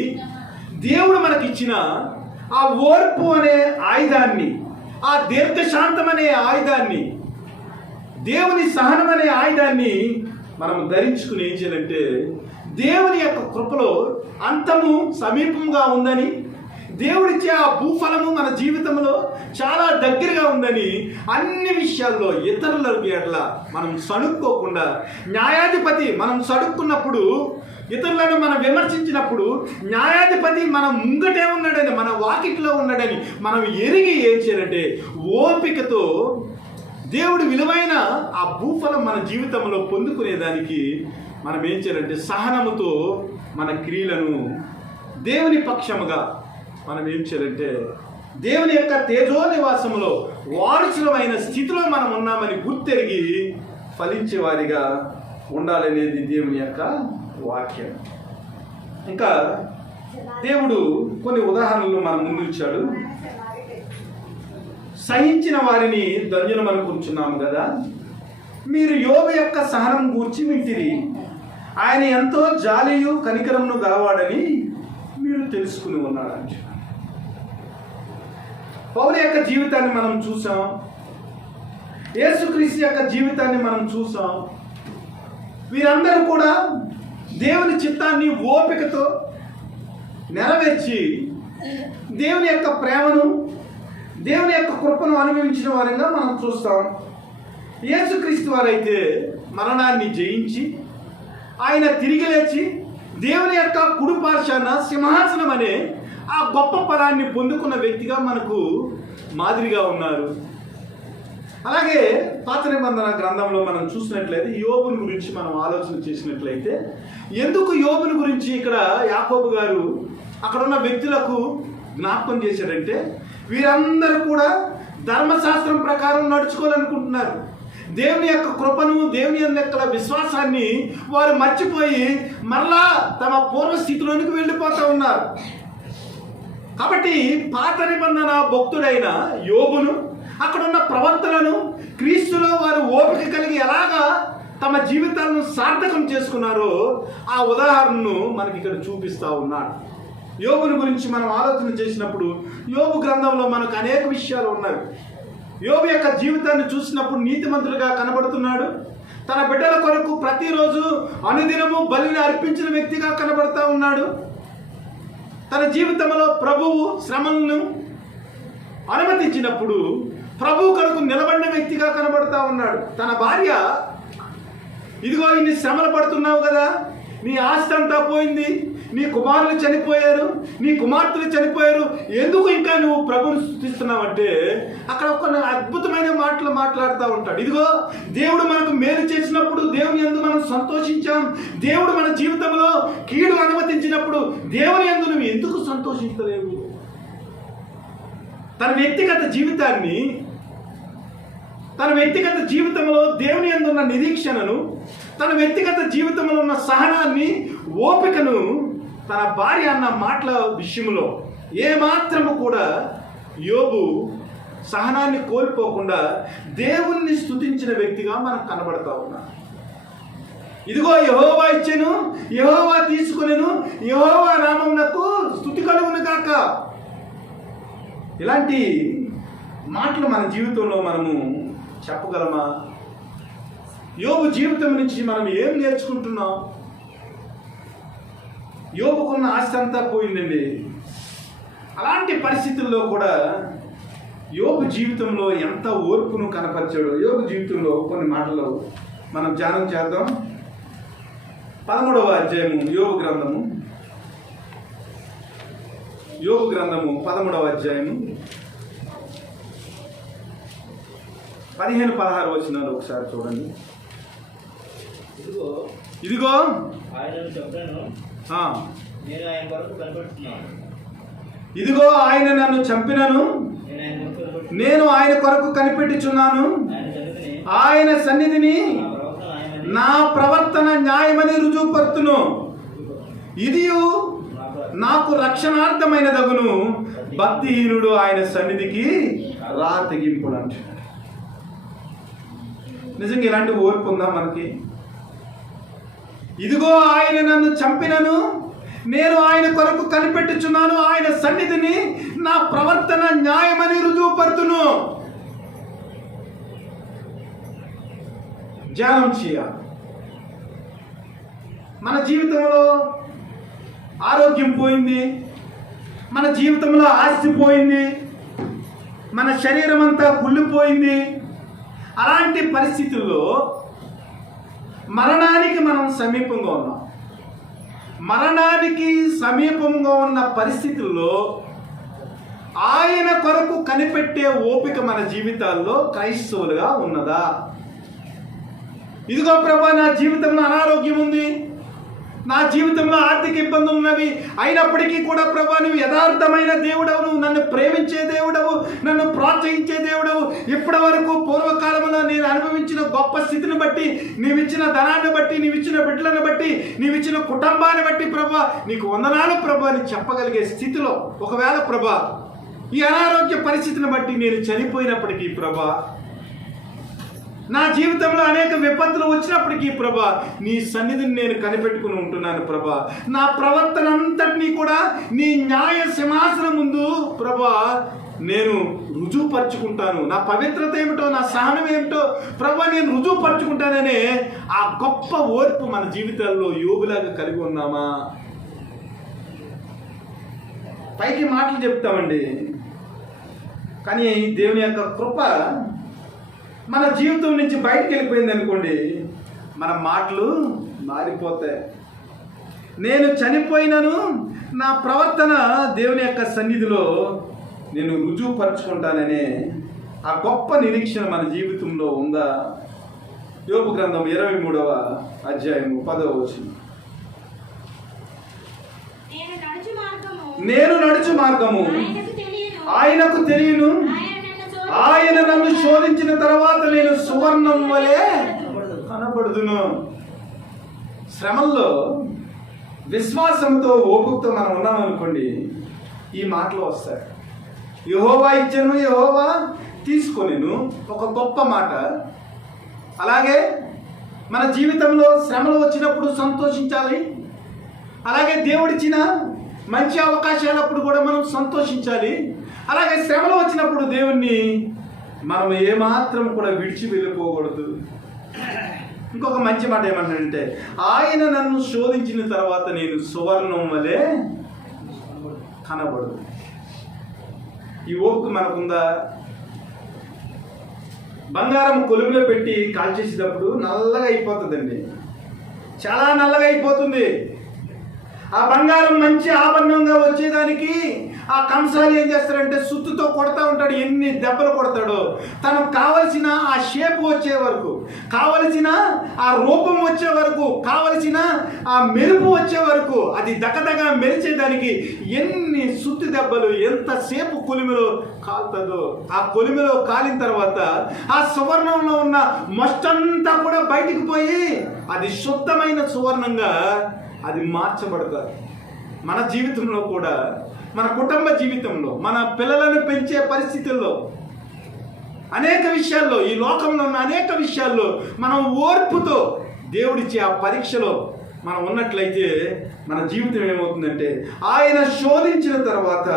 దేవుడు మనకిచ్చిన ఆ ఓర్పు అనే ఆయుధాన్ని, ఆ దీర్ఘశాంతం అనే ఆయుధాన్ని, దేవుని సహనం అనే ఆయుధాన్ని మనం ధరించుకుని ఏం చేయాలంటే దేవుని యొక్క కృపలో అంతము సమీపంగా ఉందని, దేవుడిచ్చే ఆ భూఫలము మన జీవితంలో చాలా దగ్గరగా ఉందని అన్ని విషయాల్లో ఇతరులకి అట్లా మనం సణుక్కోకుండా, న్యాయాధిపతి మనం సణుక్కున్నప్పుడు, ఇతరులను మనం విమర్శించినప్పుడు న్యాయాధిపతి మన ముంగటే ఉన్నాడని, మన వాకిట్లో ఉన్నాడని మనం ఎరిగి ఏం చేయాలంటే ఓపికతో దేవుడి విలువైన ఆ భూఫలం మన జీవితంలో పొందుకునేదానికి మనం ఏం చేయాలంటే సహనముతో మన క్రియలను దేవుని పక్షముగా మనం ఏం చేయాలంటే దేవుని యొక్క తేజో నివాసంలో వారసులమైన స్థితిలో మనం ఉన్నామని గుర్తెరిగి ఫలించే వారిగా ఉండాలనేది దేవుని యొక్క వాక్యం. ఇంకా దేవుడు కొన్ని ఉదాహరణలు మన ముందు ఇచ్చాడు. సహించిన వారిని ధన్యులం అనుకుంటున్నాము కదా. మీరు యోబు యొక్క సహనం గూర్చి వింటిరి. ఆయన ఎంతో జాలియు కనికరమును గలవాడని మీరు తెలుసుకుని ఉన్నాడంట. పౌలు యొక్క జీవితాన్ని మనం చూసాం, యేసుక్రీస్తు యొక్క జీవితాన్ని మనం చూసాం. వీరందరూ కూడా దేవుని చిత్తాన్ని ఓపికతో నెరవేర్చి దేవుని యొక్క ప్రేమను, దేవుని యొక్క కృపను అనుభవించిన వారంగా మనం చూస్తాం. యేసుక్రీస్తు వారైతే మరణాన్ని జయించి ఆయన తిరిగి లేచి దేవుని యొక్క కుడిపార్శ్వాన సింహాసనం అనే ఆ గొప్ప ఫలాన్ని పొందుకున్న వ్యక్తిగా మనకు మాదిరిగా ఉన్నారు. అలాగే పాత నిబంధన గ్రంథంలో మనం చూసినట్లయితే యోబుని గురించి మనం ఆలోచన చేసినట్లయితే, ఎందుకు యోబుని గురించి ఇక్కడ యాకోబు గారు అక్కడ ఉన్న వ్యక్తులకు జ్ఞాపకం చేశాడంటే, వీరందరూ కూడా ధర్మశాస్త్రం ప్రకారం నడుచుకోవాలనుకుంటున్నారు. దేవుని యొక్క కృపను, దేవుని యొక్క విశ్వాసాన్ని వారు మర్చిపోయి మరలా తమ పూర్వస్థితిలోనికి వెళ్ళిపోతూ ఉన్నారు. కాబట్టి పాత నిబంధన భక్తుడైన యోబును, అక్కడున్న ప్రవక్తలను క్రీస్తులో వారు ఓపిక కలిగి ఎలాగా తమ జీవితాలను సార్థకం చేసుకున్నారో ఆ ఉదాహరణను మనకి ఇక్కడ చూపిస్తూ ఉన్నాడు. యోబుని గురించి మనం ఆలోచన చేసినప్పుడు యోబు గ్రంథంలో మనకు అనేక విషయాలు ఉన్నాయి. యోబు యొక్క జీవితాన్ని చూసినప్పుడు నీతిమంతుడిగా కనబడుతున్నాడు. తన బిడ్డల కొరకు ప్రతిరోజు అనుదినము బలిని అర్పించిన వ్యక్తిగా కనబడుతూ ఉన్నాడు. తన జీవితంలో ప్రభువు శ్రమలను అనుమతించినప్పుడు ప్రభువు కొరకు నిలబడిన వ్యక్తిగా కనబడుతూ ఉన్నాడు. తన భార్య, ఇదిగో ఇన్ని శ్రమలు పడుతున్నావు కదా, నీ ఆస్తి అంతా పోయింది, నీ కుమారులు చనిపోయారు, నీ కుమార్తెలు చనిపోయారు, ఎందుకు ఇంకా నువ్వు ప్రభువుని స్తుతిస్తున్నావు అంటే అక్కడ ఒక అద్భుతమైన మాటలు మాట్లాడుతూ ఉంటాడు. ఇదిగో దేవుడు మనకు మేలు చేసినప్పుడు దేవుని యందు మనం సంతోషించాం. దేవుడు మన జీవితంలో కీడు అనుమతించినప్పుడు దేవుని యందు నువ్వు ఎందుకు సంతోషించలేవు? తన వ్యక్తిగత జీవితంలో దేవుని యందు ఉన్న నిరీక్షణను, తన వ్యక్తిగత జీవితంలో ఉన్న సహనాన్ని, ఓపికను తన భార్య అన్న మాటల విషయంలో ఏమాత్రము కూడా యోబు సహనాన్ని కోల్పోకుండా దేవుణ్ణి స్తుతించిన వ్యక్తిగా మనకు కనబడతా ఉన్నాడు. ఇదిగో యెహోవా ఇచ్చెను, యెహోవా తీసుకొనెను, యెహోవా నామమునకు స్తుతి కలుగును గాక. ఇలాంటి మాటలు మన జీవితంలో మనము చెప్పగలమా? యోబు జీవితం నుంచి మనం ఏం నేర్చుకుంటున్నాం? యోబుకున్న ఆస్తి అంతా పోయిందండి. అలాంటి పరిస్థితుల్లో కూడా యోబు జీవితంలో ఎంత ఓర్పును కనపరిచాడో యోబు జీవితంలో కొన్ని మాటలు మనం ధ్యానం చేద్దాం. 11వ అధ్యాయము యోబు గ్రంథము 11వ అధ్యాయము 15-16 వచనాలు ఒకసారి చూడండి. ఇదిగో ఇదిగో ఆయన నన్ను చంపినను, నేను ఆయన కొరకు కనిపెట్టుచున్నాను. ఆయన సన్నిధిని నా ప్రవర్తన న్యాయమని రుజువుపరుతును. ఇది నాకు రక్షణార్థమైనదగును. భక్తిహీనుడు ఆయన సన్నిధికి రా తెగింపుడు అంటాడు. నిజంగా ఇలాంటి ఓర్పు ఉందా మనకి? ఇదిగో ఆయన నన్ను చంపినను, నేను ఆయన కొరకు కనిపెట్టుచున్నాను. ఆయన సన్నిధిని నా ప్రవర్తన న్యాయమని రుజువుపరుతును. ధ్యానం చేయాలి. మన జీవితంలో ఆరోగ్యం పోయింది, మన జీవితంలో ఆస్తి పోయింది, మన శరీరం అంతా కుళ్ళిపోయింది. అలాంటి పరిస్థితుల్లో మరణానికి మనం సమీపంగా ఉన్నాం. మరణానికి సమీపంగా ఉన్న పరిస్థితుల్లో ఆయన కొరకు కనిపెట్టే ఓపిక మన జీవితాల్లో క్రైస్తవులుగా ఉన్నదా? ఇదిగో ప్రభా, నా జీవితంలో అనారోగ్యం ఉంది, నా జీవితంలో ఆర్థిక ఇబ్బందులు ఉన్నవి, అయినప్పటికీ కూడా ప్రభా నువ్వు యథార్థమైన దేవుడవు, నువ్వు నన్ను ప్రేమించే దేవుడవు, నన్ను ప్రోత్సహించే దేవుడవు. ఇప్పటి వరకు పూర్వకాలంలో నేను అనుభవించిన గొప్ప స్థితిని బట్టి, నీవిచ్చిన ధనాన్ని బట్టి, నీవిచ్చిన బిడ్డలను బట్టి, నీవిచ్చిన కుటుంబాన్ని బట్టి ప్రభా నీకు వందనాలు ప్రభా అని చెప్పగలిగే స్థితిలో ఒకవేళ ప్రభా ఈ అనారోగ్య పరిస్థితిని బట్టి నేను చనిపోయినప్పటికీ ప్రభా, నా జీవితంలో అనేక విపత్తులు వచ్చినప్పటికీ ప్రభా నీ సన్నిధిని నేను కనిపెట్టుకుని ఉంటున్నాను ప్రభా. నా ప్రవర్తన అంతటినీ కూడా నీ న్యాయ సింహాసనం ముందు ప్రభా నేను రుజువుపరుచుకుంటాను. నా పవిత్రత ఏమిటో, నా సహనం ఏమిటో ప్రభా నేను రుజువుపరుచుకుంటాననే ఆ గొప్ప ఓర్పు మన జీవితాల్లో యోగులాగా కలిగి ఉన్నామా? పైకి మాటలు చెప్తామండి, కానీ దేవుని యొక్క కృప మన జీవితం నుంచి బయటకు వెళ్ళిపోయింది అనుకోండి, మన మాటలు మారిపోతాయి. నేను చనిపోయినను నా ప్రవర్తన దేవుని యొక్క సన్నిధిలో నేను రుజువుపరుచుకుంటాననే ఆ గొప్ప నిరీక్షణ మన జీవితంలో ఉందా? యోబు గ్రంథం 23వ అధ్యాయము 10వ వచనం. నేను నడుచు మార్గము ఆయనకు తెలియను, ఆయన నన్ను శోధించిన తర్వాత నేను సువర్ణం వలె కనబడుదును. శ్రమల్లో విశ్వాసంతో ఓపికతో మనం ఉన్నామనుకోండి, ఈ మాటలు వస్తాయి. యెహోవా ఇచ్చెను, యెహోవా తీసుకొనెను, ఒక గొప్ప మాట. అలాగే మన జీవితంలో శ్రమలు వచ్చినప్పుడు సంతోషించాలి. అలాగే దేవుడిచ్చిన మంచి అవకాశాలప్పుడు కూడా మనం సంతోషించాలి. అలాగే శ్రమలు వచ్చినప్పుడు దేవుణ్ణి మనం ఏమాత్రం కూడా విడిచి వెళ్ళిపోకూడదు. ఇంకొక మంచి మాట ఏమంటాడంటే, ఆయన నన్ను శోధించిన తర్వాత నేను సువర్ణం వలె కనబడదు. ఈ ఓపిక మనకుందా? బంగారం కొలుములో పెట్టి కాల్చేసేటప్పుడు నల్లగా అయిపోతుందండి, చాలా నల్లగా అయిపోతుంది. ఆ బంగారం మంచి ఆభరణంగా వచ్చేదానికి ఆ కంసాలి ఏం చేస్తాడంటే సుత్తుతో కొడతా ఉంటాడు. ఎన్ని దెబ్బలు కొడతాడో తనకు కావలసిన ఆ షేప్ వచ్చే వరకు, కావలసిన ఆ రూపం వచ్చే వరకు, కావలసిన ఆ మెరుపు వచ్చే వరకు, అది దగదగా మెరిచేదానికి ఎన్ని సుత్తి దెబ్బలు ఎంతసేపు కొలిమిలో కాలుతుందో. ఆ కొలిమిలో కాలిన తర్వాత ఆ సువర్ణంలో ఉన్న మస్టంతా కూడా బయటికి పోయి అది శుద్ధమైన సువర్ణంగా అది మార్చబడతారు. మన జీవితంలో కూడా, మన కుటుంబ జీవితంలో, మన పిల్లలను పెంచే పరిస్థితుల్లో, అనేక విషయాల్లో, ఈ లోకంలో ఉన్న అనేక విషయాల్లో మనం ఓర్పుతో దేవుడిచ్చే ఆ పరీక్షలో మనం ఉన్నట్లయితే మన జీవితం ఏమవుతుందంటే ఆయన శోధించిన తర్వాత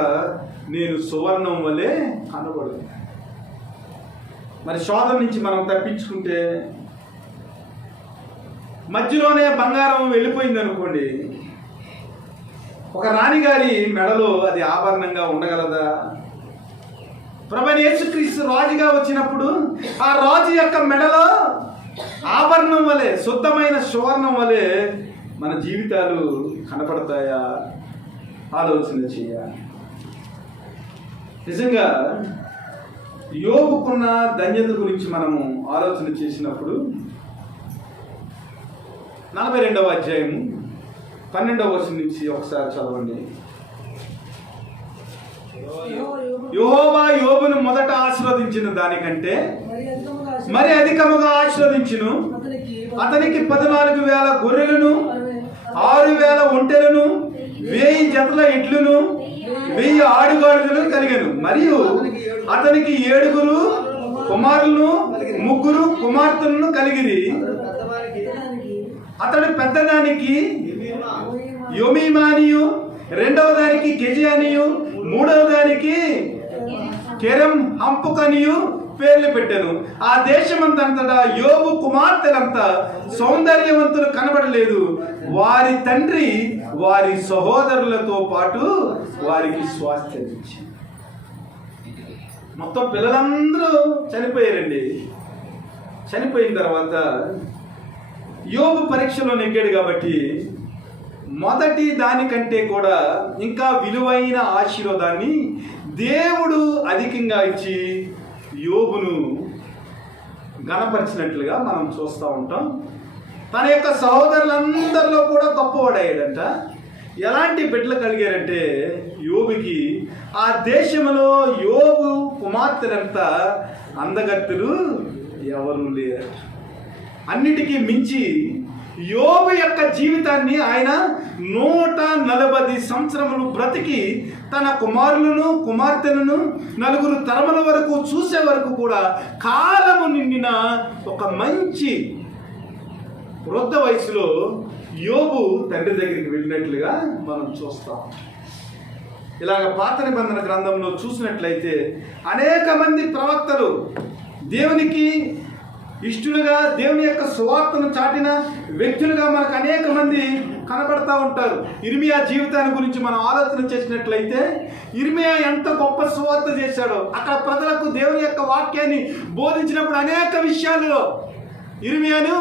నేను సువర్ణం వలె కనబడుతుంది. మరి శోధన నుంచి మనం తప్పించుకుంటే, మధ్యలోనే బంగారం వెళ్ళిపోయింది అనుకోండి, ఒక రాణిగారి మెడలో అది ఆభరణంగా ఉండగలదా? ప్రభువైన యేసుక్రీస్తు రాజుగా వచ్చినప్పుడు ఆ రాజు యొక్క మెడలో ఆభరణం వలె, శుద్ధమైన సువర్ణం వలె మన జీవితాలు కనపడతాయా? ఆలోచన చేయాలి. నిజంగా యోబుకున్న ధన్యత గురించి మనము ఆలోచన చేసినప్పుడు 42వ అధ్యాయము 12వ వచనం నుంచి ఒకసారి చదవండి. యెహోవా యోబును మొదట ఆశీర్వదించిన దానికంటే మరి అధికముగా ఆశీర్వదించును. అతనికి 14,000 గొర్రెలను, 6,000 ఒంటెలను, 1000 జతల ఎడ్లను, 1000 ఆడుగాడిదలను కలిగెను. మరియు అతనికి 7 కుమారులను, 3 కుమార్తెలను కలిగిరి. అతడు పెద్దదానికి యోమీమానియు, రెండవ దానికి కెజియానియు, మూడవ దానికి కెరం హంపుకనియు పేర్లు పెట్టాను. ఆ దేశమంతటా యోబు కుమార్తెలంతా సౌందర్యవంతులు కనబడలేదు. వారి తండ్రి వారి సహోదరులతో పాటు వారికి స్వాస్థ్యం ఇచ్చింది. మొత్తం పిల్లలందరూ చనిపోయారండి. చనిపోయిన తర్వాత యోబు పరీక్షలో నెగ్గాడు కాబట్టి మొదటి దానికంటే కూడా ఇంకా విలువైన ఆశీర్వాదాన్ని దేవుడు అధికంగా ఇచ్చి యోబును ఘనపరిచినట్లుగా మనం చూస్తూ ఉంటాం. తన యొక్క సహోదరులందరిలో కూడా గొప్పవాడయ్యాడంట. ఎలాంటి బిడ్డలు కలిగారంటే యోబుకి ఆ దేశంలో యోబు కుమార్తెలంతా అందగత్తులు ఎవరు లేరు. అన్నిటికీ మించి యోబు యొక్క జీవితాన్ని ఆయన 140 సంవత్సరములు బ్రతికి తన కుమారులను, కుమార్తెలను 4 తరముల వరకు చూసే వరకు కూడా కాలము నిండిన ఒక మంచి వృద్ధ వయసులో యోబు తండ్రి దగ్గరికి వెళ్ళినట్లుగా మనం చూస్తాం. ఇలాగ పాత నిబంధన గ్రంథంలో చూసినట్లయితే అనేక మంది ప్రవక్తలు దేవునికి ఇష్టలుగా, దేవుని యొక్క సువార్తను చాటిన వ్యక్తులుగా మనకు అనేక మంది కనబడతా ఉంటారు. ఇర్మియా జీవితాన్ని గురించి మనం ఆలోచన చేసినట్లయితే ఇర్మియా ఎంత గొప్ప సువార్త చేశాడో, అక్కడ ప్రజలకు దేవుని యొక్క వాక్యాన్ని బోధించినప్పుడు అనేక విషయాల్లో ఇర్మియాను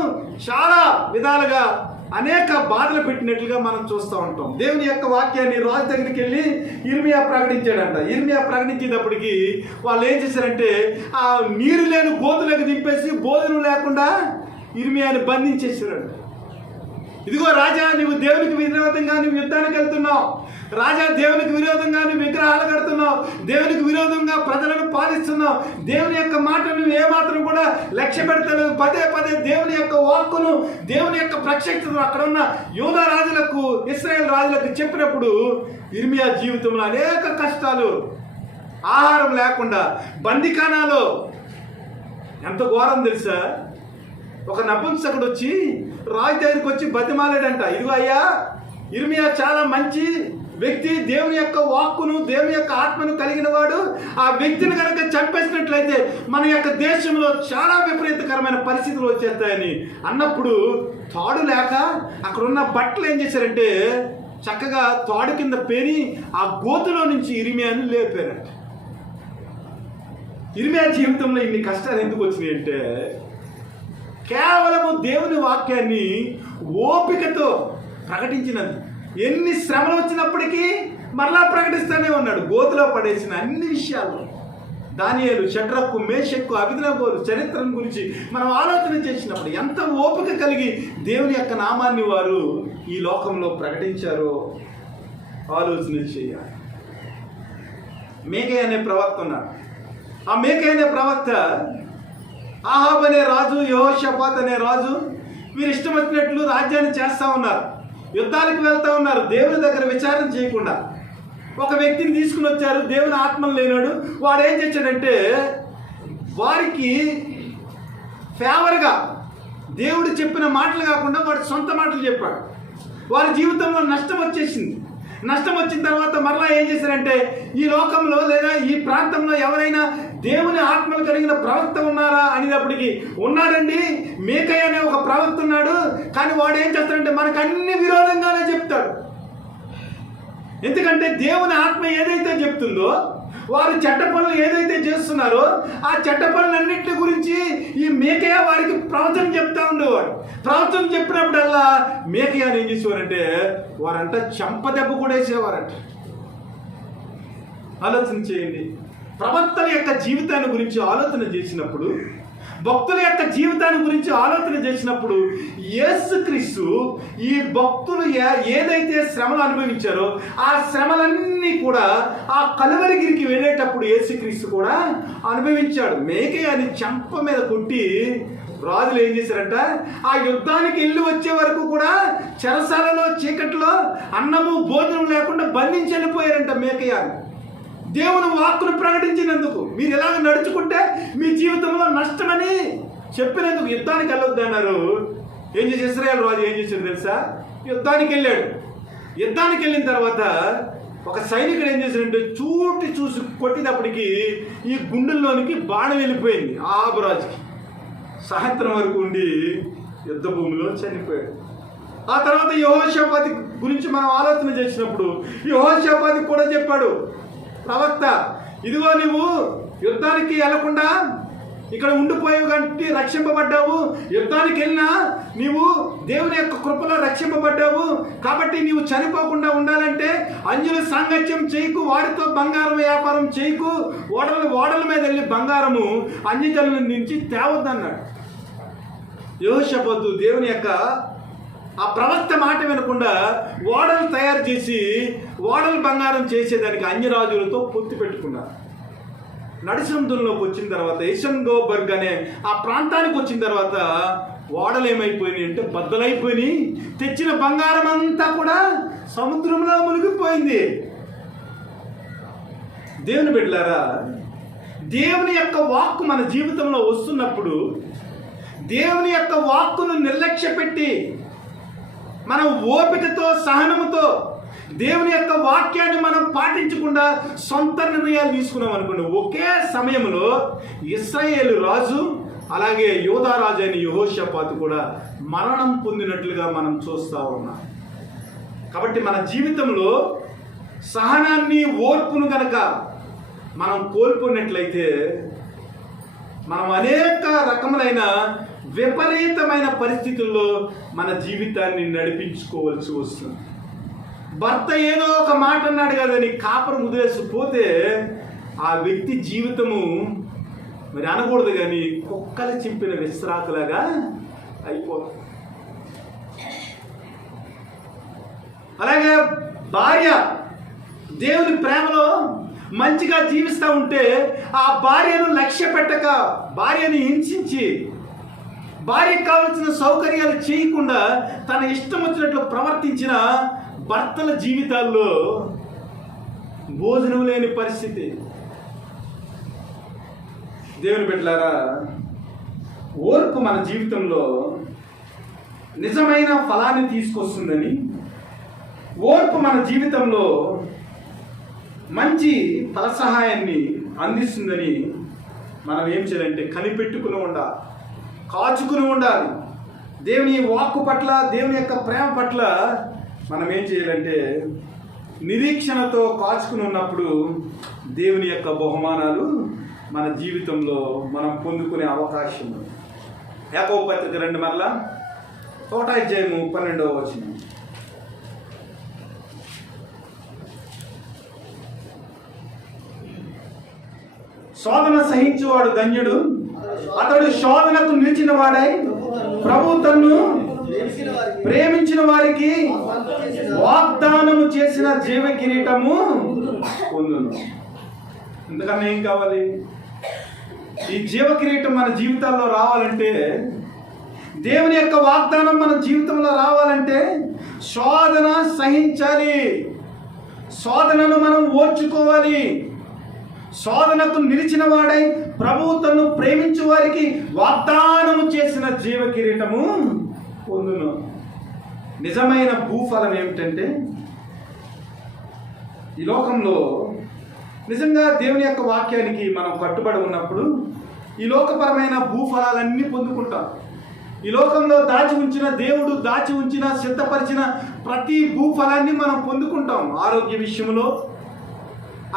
చాలా విధాలుగా అనేక బాధలు పెట్టినట్లుగా మనం చూస్తూ ఉంటాం. దేవుని యొక్క వాక్యాన్ని రాజు దగ్గరికి వెళ్ళి ఇర్మియా ప్రకటించాడంట. ఇర్మియా ప్రకటించేటప్పటికి వాళ్ళు ఏం చేశారంటే ఆ నీరు లేని గోతులకు దింపేసి భోజనం లేకుండా ఇర్మియాని బంధించేసారంట. ఇదిగో రాజా, నువ్వు దేవునికి విరోధంగా నువ్వు యుద్ధానికి వెళ్తున్నావు. రాజా, దేవునికి విరోధంగా నువ్వు విగ్రహాలు కడుతున్నావు. దేవునికి విరోధంగా ప్రజలను పాలిస్తున్నావు. దేవుని యొక్క మాటను నువ్వు ఏమాత్రం కూడా లక్ష్య పెడతలేవు. పదే పదే దేవుని యొక్క వాక్కును, దేవుని యొక్క ప్రత్యక్షతను అక్కడ ఉన్న యూదా రాజులకు, ఇశ్రాయేల్ రాజులకు చెప్పినప్పుడు ఇర్మియా జీవితంలో అనేక కష్టాలు, ఆహారం లేకుండా బందిఖానాలో ఎంత ఘోరం తెలుసా? ఒక నపుంసకుడు వచ్చి రాజు దగ్గరికి వచ్చి బతిమాలాడంట. ఇదిగో అయ్యా, ఇర్మియా చాలా మంచి వ్యక్తి, దేవుని యొక్క వాక్కును, దేవుని యొక్క ఆత్మను కలిగిన వాడు. ఆ వ్యక్తిని కనుక చంపేసినట్లయితే మన యొక్క దేశంలో చాలా విపరీతకరమైన పరిస్థితులు వచ్చేస్తాయని అన్నప్పుడు తాడు లేక అక్కడ ఉన్న బట్టలు ఏం చేశారంటే చక్కగా తాడు కింద పేని ఆ గోతులో నుంచి ఇర్మియాని లేపారంట. ఇర్మియా జీవితంలో ఇన్ని కష్టాలు ఎందుకు వచ్చినాయి అంటే కేవలము దేవుని వాక్యాన్ని ఓపికతో ప్రకటించినందుకు, ఎన్ని శ్రమలు వచ్చినప్పటికీ మరలా ప్రకటిస్తూనే ఉన్నాడు. గోతిలో పడేసిన అన్ని విషయాలు, దానియేలు, షడ్రకు, మేషక్కు, అబేద్నెగోలు చరిత్రను గురించి మనం ఆలోచన చేసినప్పుడు ఎంత ఓపిక కలిగి దేవుని యొక్క నామాన్ని వారు ఈ లోకంలో ప్రకటించారో ఆలోచన చేయాలి. మేకై అనే ప్రవక్త ఉన్నాడు. ఆ మేకై అనే ప్రవక్త ఆహాబ్ అనే రాజు, యెహోషాపాత్ అనే రాజు వీరు ఇష్టం వచ్చినట్లు రాజ్యాన్ని చేస్తూ ఉన్నారు, యుద్ధాలకు వెళ్తూ ఉన్నారు దేవుని దగ్గర విచారణ చేయకుండా. ఒక వ్యక్తిని తీసుకుని వచ్చారు, దేవుని ఆత్మలు లేనాడు. వాడు ఏం చేశాడంటే వారికి ఫేవర్గా దేవుడు చెప్పిన మాటలు కాకుండా వాడు సొంత మాటలు చెప్పాడు. వారి జీవితంలో నష్టం వచ్చేసింది. నష్టం వచ్చిన తర్వాత మరలా ఏం చేశారంటే ఈ లోకంలో లేదా ఈ ప్రాంతంలో ఎవరైనా దేవుని ఆత్మలు కలిగిన ప్రవక్త ఉన్నారా అనేటప్పటికి ఉన్నాడండి, మేకై అనే ఒక ప్రవక్త ఉన్నాడు. కానీ వాడు ఏం చేస్తాడంటే మనకు అన్ని విరోధంగానే చెప్తాడు. ఎందుకంటే దేవుని ఆత్మ ఏదైతే చెప్తుందో, వారు చెడ్డ పనులు ఏదైతే చేస్తున్నారో ఆ చెడ్డ పనులన్నింటి గురించి ఈ మేకయ్య వారికి ప్రవచనం చెప్తా ఉండేవాడు. ప్రవచనం చెప్పినప్పుడల్లా మేకయ్య ఏం చేసేవారంటే వారంట చెంప దెబ్బ కూడా వేసేవారంట. ఆలోచన చేయండి. ప్రవక్తల యొక్క జీవితాన్ని గురించి ఆలోచన చేసినప్పుడు, భక్తుల యొక్క జీవితాన్ని గురించి ఆలోచన చేసినప్పుడు యేసుక్రీస్తు ఈ భక్తులు ఏదైతే శ్రమలు అనుభవించారో ఆ శ్రమలన్నీ కూడా ఆ కలువరిగిరికి వెళ్ళేటప్పుడు యేసుక్రీస్తు కూడా అనుభవించాడు. మేకయ్యని చెంప మీద కొట్టి రాజులు ఏం చేశారంట ఆ యుద్ధానికి వెళ్ళి వచ్చే వరకు కూడా చెరసాలలో చీకట్లో అన్నము భోజనం లేకుండా బంధించి వెళ్ళిపోయారంట మేకయ్యని. దేవుని వాక్కును ప్రకటించినందుకు, మీరు ఎలాగ నడుచుకుంటే మీ జీవితంలో నష్టమని చెప్పినందుకు యుద్ధానికి వెళ్ళొద్దు అన్నారు. ఏం చేసి ఇశ్రాయేలు రాజు ఏం చేశాడు తెలుసా? యుద్ధానికి వెళ్ళాడు. యుద్ధానికి వెళ్ళిన తర్వాత ఒక సైనికుడు ఏం చేశాడంటే చూసి కొట్టినప్పటికీ ఈ గుండెల్లోనికి బాణం వెళ్ళిపోయింది. ఆహాబు రాజుకి సాయంత్రం వరకు ఉండి యుద్ధ భూమిలో చనిపోయాడు. ఆ తర్వాత యెహోషాపాతు గురించి మనం ఆలోచన చేసినప్పుడు యెహోషాపాతు కూడా చెప్పాడు ప్రవక్త, ఇదిగో నువ్వు యుద్ధానికి వెళ్లకుండా ఇక్కడ ఉండిపోయావు కాబట్టి రక్షింపబడ్డావు. యుద్ధానికి వెళ్ళినా నీవు దేవుని యొక్క కృపలో రక్షింపబడ్డావు. కాబట్టి నీవు చనిపోకుండా ఉండాలంటే అన్యుల సాంగత్యం చేయకు, వాడితో బంగారం వ్యాపారం చేయకు, ఓడల మీద వెళ్ళి బంగారము అన్యజనుల నుంచి తేవద్దన్నాడు. యెహోషాపాతు దేవుని యొక్క ఆ ప్రవక్త మాట వినకుండా ఓడలు తయారు చేసి ఓడలు బంగారం చేసేదానికి అన్యరాజులతో పొత్తు పెట్టుకున్నారు. నడిసముద్రంలోకి వచ్చిన తర్వాత ఎషన్గోబర్గ్ అనే ఆ ప్రాంతానికి వచ్చిన తర్వాత ఓడలు ఏమైపోయినాయి అంటే బద్దలైపోయినాయి. తెచ్చిన బంగారం అంతా కూడా సముద్రంలో మునిగిపోయింది. దేవుని బిడ్డలారా, దేవుని యొక్క వాక్కు మన జీవితంలో వస్తున్నప్పుడు దేవుని యొక్క వాక్కును నిర్లక్ష్య పెట్టి మనం ఓపికతో సహనముతో దేవుని యొక్క వాక్యాన్ని మనం పాటించకుండా సొంత నిర్ణయాలు తీసుకున్నాం అనుకోండి, ఒకే సమయంలో ఇశ్రాయేలు రాజు అలాగే యోధా రాజు అయిన యెహోషాపాతు కూడా మరణం పొందినట్లుగా మనం చూస్తూ ఉన్నాం. కాబట్టి మన జీవితంలో సహనాన్ని ఓర్పును గనక మనం కోల్పోయినట్లయితే మనం అనేక రకములైన విపరీతమైన పరిస్థితుల్లో మన జీవితాన్ని నడిపించుకోవాల్సి వస్తుంది. భర్త ఏదో ఒక మాట అన్నాడు కదని కాపరు ముదిరేసిపోతే ఆ వ్యక్తి జీవితము మరి అనకూడదు కానీ కుక్కలు చింపిన విశ్రాకులాగా అయిపోతుంది. అలాగే భార్య దేవుని ప్రేమలో మంచిగా జీవిస్తూ ఉంటే ఆ భార్యను లక్ష్య పెట్టక, భార్యని హింసించి, భార్యకు కావలసిన సౌకర్యాలు చేయకుండా తన ఇష్టం వచ్చినట్లు ప్రవర్తించిన భర్తల జీవితాల్లో భోజనం లేని పరిస్థితి. దేవుని బిడ్డలారా, ఓర్పు మన జీవితంలో నిజమైన ఫలాన్ని తీసుకొస్తుందని, ఓర్పు మన జీవితంలో మంచి ఫలసహాయాన్ని అందిస్తుందని మనం ఏం చేయాలంటే కనిపెట్టుకుని ఉండాలి, కాచుకుని ఉండాలి. దేవుని వాక్కు పట్ల, దేవుని యొక్క ప్రేమ పట్ల మనం ఏం చేయాలంటే నిరీక్షణతో కాచుకుని ఉన్నప్పుడు దేవుని యొక్క బహుమానాలు మన జీవితంలో మనం పొందుకునే అవకాశం. యాకోబు పత్రిక 2 మరలా 1 అధ్యాయము 12వ వచనం. శోధన సహించువాడు ధన్యుడు, అతడు శోధనకు నిలిచిన వాడై ప్రభు తన్ను ప్రేమించిన వారికి వాగ్దానము చేసిన జీవ కిరీటము పొందును. ఇంతకన్నా ఏం కావాలి? ఈ జీవ కిరీటం మన జీవితాల్లో రావాలంటే, దేవుని యొక్క వాగ్దానం మన జీవితంలో రావాలంటే శోధన సహించాలి, శోధనను మనం ఓర్చుకోవాలి. శోధనకు నిలిచిన వాడై ప్రభువు తన్ను ప్రేమించు వారికి వాగ్దానము చేసిన జీవ కిరీటము పొందును. నిజమైన భూఫలం ఏమిటంటే, ఈ లోకంలో నిజంగా దేవుని యొక్క వాక్యానికి మనం కట్టుబడి ఉన్నప్పుడు ఈ లోకపరమైన భూఫలాలన్నీ పొందుకుంటాం. ఈ లోకంలో దేవుడు దాచి ఉంచిన సిద్ధపరిచిన ప్రతి భూఫలాన్ని మనం పొందుకుంటాం. ఆరోగ్య విషయంలో,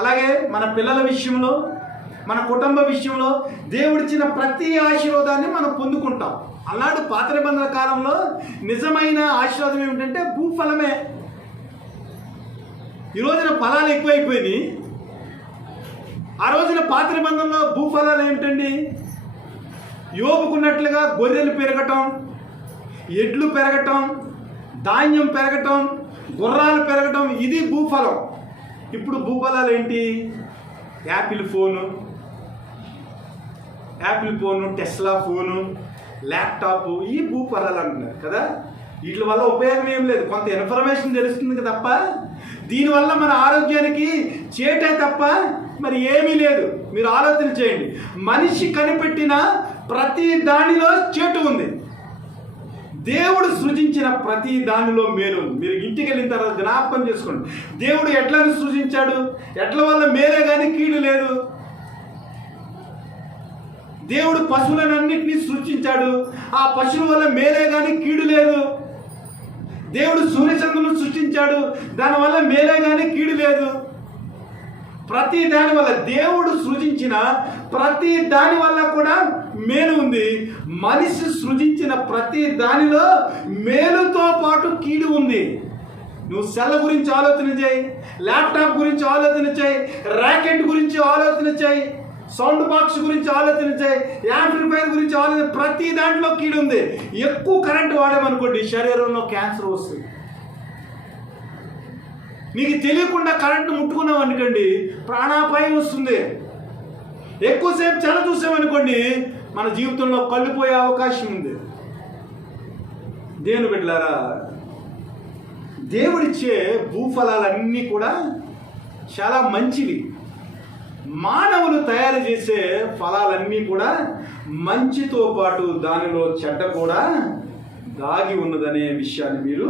అలాగే మన పిల్లల విషయంలో, మన కుటుంబ విషయంలో దేవుడిచ్చిన ప్రతి ఆశీర్వాదాన్ని మనం పొందుకుంటాం. అలాంటి పాత నిబంధన కాలంలో నిజమైన ఆశీర్వాదం ఏమిటంటే భూఫలమే. ఈ రోజున ఫలాలు ఎక్కువైపోయినాయి. ఆ రోజున పాత నిబంధనలో భూఫలాలు ఏమిటండి? యోబుకున్నట్లుగా గొర్రెలు పెరగటం, ఎడ్లు పెరగటం, ధాన్యం పెరగటం, గుర్రాలు పెరగటం, ఇది భూఫలం. ఇప్పుడు భూఫలాలు ఏంటి? Apple phone, Tesla phone, laptop, ఈ భూఫలాలు అంటున్నారు కదా. వీటి వల్ల ఉపయోగం ఏం లేదు, కొంత ఇన్ఫర్మేషన్ తెలుస్తుంది తప్ప దీనివల్ల మన ఆరోగ్యానికి చేటే తప్ప మరి ఏమీ లేదు. మీరు ఆలోచన చేయండి, మనిషి కనిపెట్టిన ప్రతి దానిలో చేటు ఉంది. దేవుడు సృజించిన ప్రతి దానిలో మేలు ఉంది. మీరు ఇంటికి వెళ్ళిన తర్వాత జ్ఞాపకం చేసుకోండి, దేవుడు ఎడ్లను సృజించాడు, ఎడ్ల వల్ల మేలే కానీ కీడు లేదు. దేవుడు పశువులన్నింటినీ సృష్టించాడు, ఆ పశువుల వల్ల మేలే కానీ కీడు లేదు. దేవుడు సూర్యచంద్రులను సృష్టించాడు, దానివల్ల మేలే కానీ కీడు లేదు. ప్రతి దాని వల్ల, దేవుడు సృజించిన ప్రతి దాని వల్ల కూడా మేలు ఉంది. మనిషి సృజించిన ప్రతి దానిలో మేలుతో పాటు కీడు ఉంది. నువ్వు సెల్ గురించి ఆలోచన చేయి, ల్యాప్టాప్ గురించి ఆలోచన చేయి, ర్యాకెట్ గురించి ఆలోచన చేయి, సౌండ్ బాక్స్ గురించి ఆలోచన చేయి, యాంప్లిఫైర్ గురించి ఆలోచన, ప్రతి దాంట్లో కీడు ఉంది. ఎక్కువ కరెంట్ వాడామనుకోండి శరీరంలో క్యాన్సర్ వస్తుంది. నీకు తెలియకుండా కరెంటు ముట్టుకున్నావు అనుకోండి ప్రాణాపాయం వస్తుంది. ఎక్కువసేపు చల్ల చూసామనుకోండి మన జీవితంలో కళ్ళు పోయే అవకాశం ఉంది. దేవుని బిడ్డలారా, దేవుడిచ్చే భూఫలాలన్నీ కూడా చాలా మంచివి. మానవులు తయారు చేసే ఫలాలన్నీ కూడా మంచితో పాటు దానిలో చెడ్డ కూడా దాగి ఉన్నదనే విషయాన్ని మీరు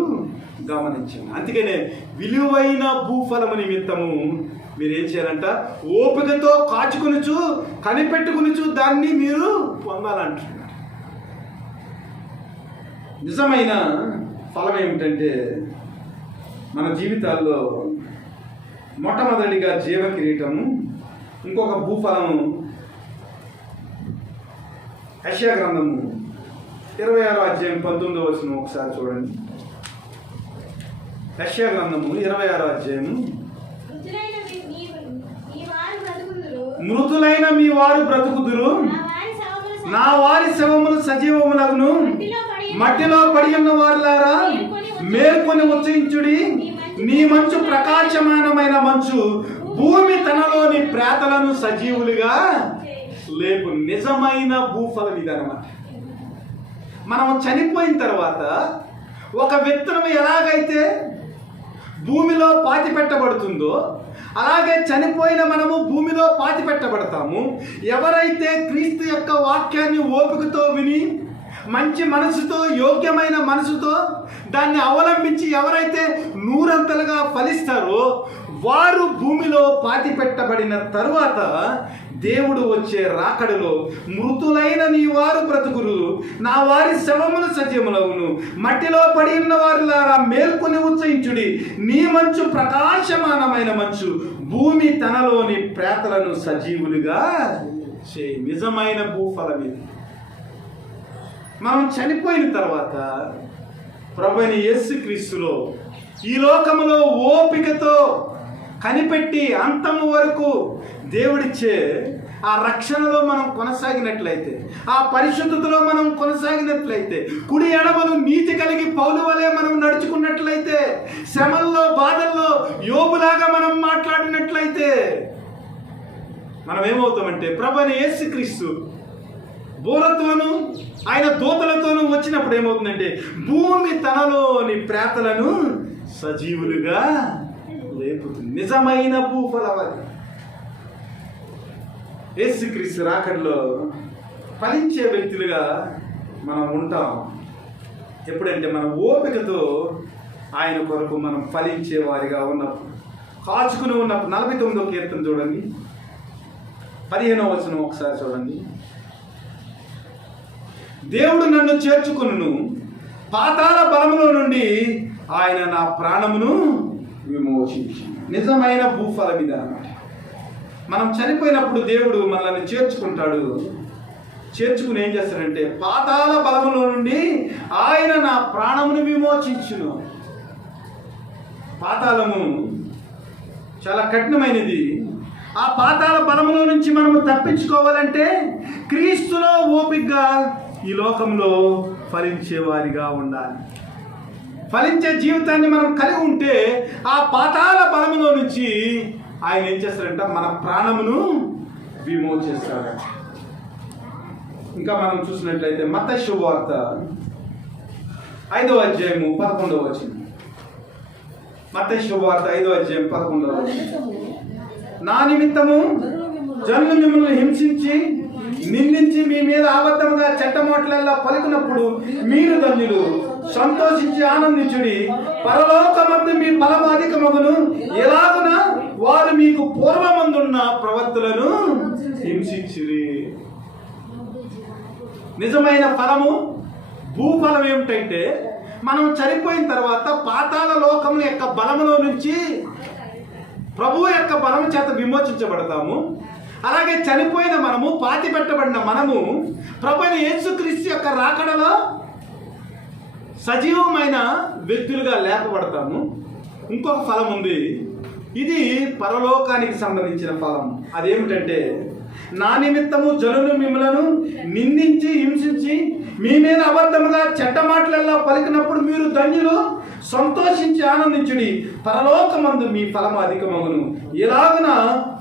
గమనించండి. అందుకనే విలువైన భూఫలము నిమిత్తము మీరు ఏం చేయాలంట? ఓపికతో కాచుకొనుచు కనిపెట్టుకొనుచు దాన్ని మీరు పొందాలంటున్నారు. నిజమైన ఫలం ఏమిటంటే మన జీవితాల్లో మొట్టమొదటిగా జీవ కిరీటము, ఇంకొక భూఫలము యెషయా గ్రంథము 26వ అధ్యాయం 19వ వచనం ఒకసారి చూడండి. యెషయా గ్రంథము 26వ అధ్యాయము, మృతులైన మీ వారు బ్రతుకుదురు, నా వారి శవములు సజీవములగును, మట్టిలో పడి ఉన్న వారులారా మేల్కొని ఉచ్చరించుడి, నీ మంచు ప్రకాశమానమైన మంచు భూమి తనలోని ప్రేతలను సజీవులుగా లేపు. నిజమైన భూఫలం ఇదన్నమాట. మనం చనిపోయిన తర్వాత ఒక విత్తనం ఎలాగైతే భూమిలో పాతి పెట్టబడుతుందో అలాగే చనిపోయిన మనము భూమిలో పాతి పెట్టబడతాము. ఎవరైతే క్రీస్తు యొక్క వాక్యాన్ని ఓపికతో విని మంచి మనసుతో, యోగ్యమైన మనసుతో దాన్ని అవలంబించి ఎవరైతే నూరంతలుగా ఫలిస్తారో వారు భూమిలో పాతి పెట్టబడిన తరువాత దేవుడు వచ్చే రాకడలో మృతులైన నీ వారు బ్రతుకురు, నా వారి శవములు సజీవములవును, మట్టిలో పడి ఉన్న వారులారా మేల్కొని ఉచ్చరించుడి, నీ మంచు ప్రకాశమానమైన మంచు భూమి తనలోని ప్రేతలను సజీవులుగా చేయి. నిజమైన భూఫలం ఇది. మనం చనిపోయిన తర్వాత ప్రభువైన యేసుక్రీస్తులో ఈ లోకములో ఓపికతో కనిపెట్టి అంతము వరకు దేవుడిచ్చే ఆ రక్షణలో మనం కొనసాగినట్లయితే, ఆ పరిశుద్ధతలో మనం కొనసాగినట్లయితే, కుడి ఎడమలు నీతి కలిగి పౌలు వలె మనం నడుచుకున్నట్లయితే, శ్రమల్లో బాధల్లో యోబులాగా మనం మాట్లాడినట్లయితే మనం ఏమవుతామంటే ప్రభువైన యేసుక్రీస్తు బోరతోనూ ఆయన దూతలతోనూ వచ్చినప్పుడు ఏమవుతుందంటే భూమి తనలోని ప్రేతలను సజీవులుగా లేపుతుంది. నిజమైన భూఫలవది. యేసుక్రీస్తు రాకడలో ఫలించే వ్యక్తులుగా మనం ఉంటాం. ఎప్పుడంటే మన ఓపికతో ఆయన కొరకు మనం ఫలించే వారిగా ఉన్నప్పుడు, కాచుకుని ఉన్నప్పుడు. 49వ కీర్తన చూడండి, 15వ వచనం ఒకసారి చూడండి. దేవుడు నన్ను చేర్చుకును, పాతాళ బలములో నుండి ఆయన నా ప్రాణమును విమోచించి. నిజమైన భూఫల విధానం. మనం చనిపోయినప్పుడు దేవుడు మనల్ని చేర్చుకుంటాడు. చేర్చుకుని ఏం చేస్తాడంటే పాతాళ బలములో నుండి ఆయన నా ప్రాణమును విమోచించును. పాతాళము చాలా కఠినమైనది. ఆ పాతాళ బలములో నుంచి మనము తప్పించుకోవాలంటే క్రీస్తులో ఓపికగా ఈ లోకంలో ఫలించే వారిగా ఉండాలి. ఫలించే జీవితాన్ని మనం కలిగి ఉంటే ఆ పాతాళ బలములో నుంచి ఆయన ఏం చేస్తాడంట మన ప్రాణమును విమోచిస్తాడు. ఇంకా మనం చూసినట్లయితే మత్తయి శుభవార్త 5వ అధ్యాయము 11వ వచనం. మత్తయి శుభవార్త 5వ అధ్యాయం 11వ వచనం. నా నిమిత్తము జనులు మిమ్మల్ని హింసించి నిందించి మీ మీద అబద్ధముగా చెడ్డమోట్లల్లా పలుకున్నప్పుడు మీరు ధన్యులు, సంతోషించి ఆనందించుడి, పరలోకమందు మీ ఫలము అధికమగును. ఎలాగున వారు మీకు పూర్వమందున్న ప్రవక్తలను హింసించిరి. నిజమైన ఫలము భూఫలం ఏమిటంటే మనం చనిపోయిన తర్వాత పాతాళ లోకముల యొక్క బలములో నుంచి ప్రభువు యొక్క బలము చేత విమోచించబడతాము. అలాగే చనిపోయిన మనము, పాతి పెట్టబడిన మనము ప్రభువైన యేసుక్రీస్తు యొక్క రాకడలో సజీవమైన వ్యక్తులుగా లేపబడతాము. ఇంకొక ఫలం ఉంది, ఇది పరలోకానికి సంబంధించిన ఫలం. అదేమిటంటే నా నిమిత్తము జనులు మిమ్మలను నిందించి హింసించి మీ మీద అబద్ధముగా చెడ్డ మాటలల్లా పలికినప్పుడు మీరు ధన్యులు, సంతోషించి ఆనందించుడి, పరలోకమందు మీ ఫలము అధికమగును. ఎలాగున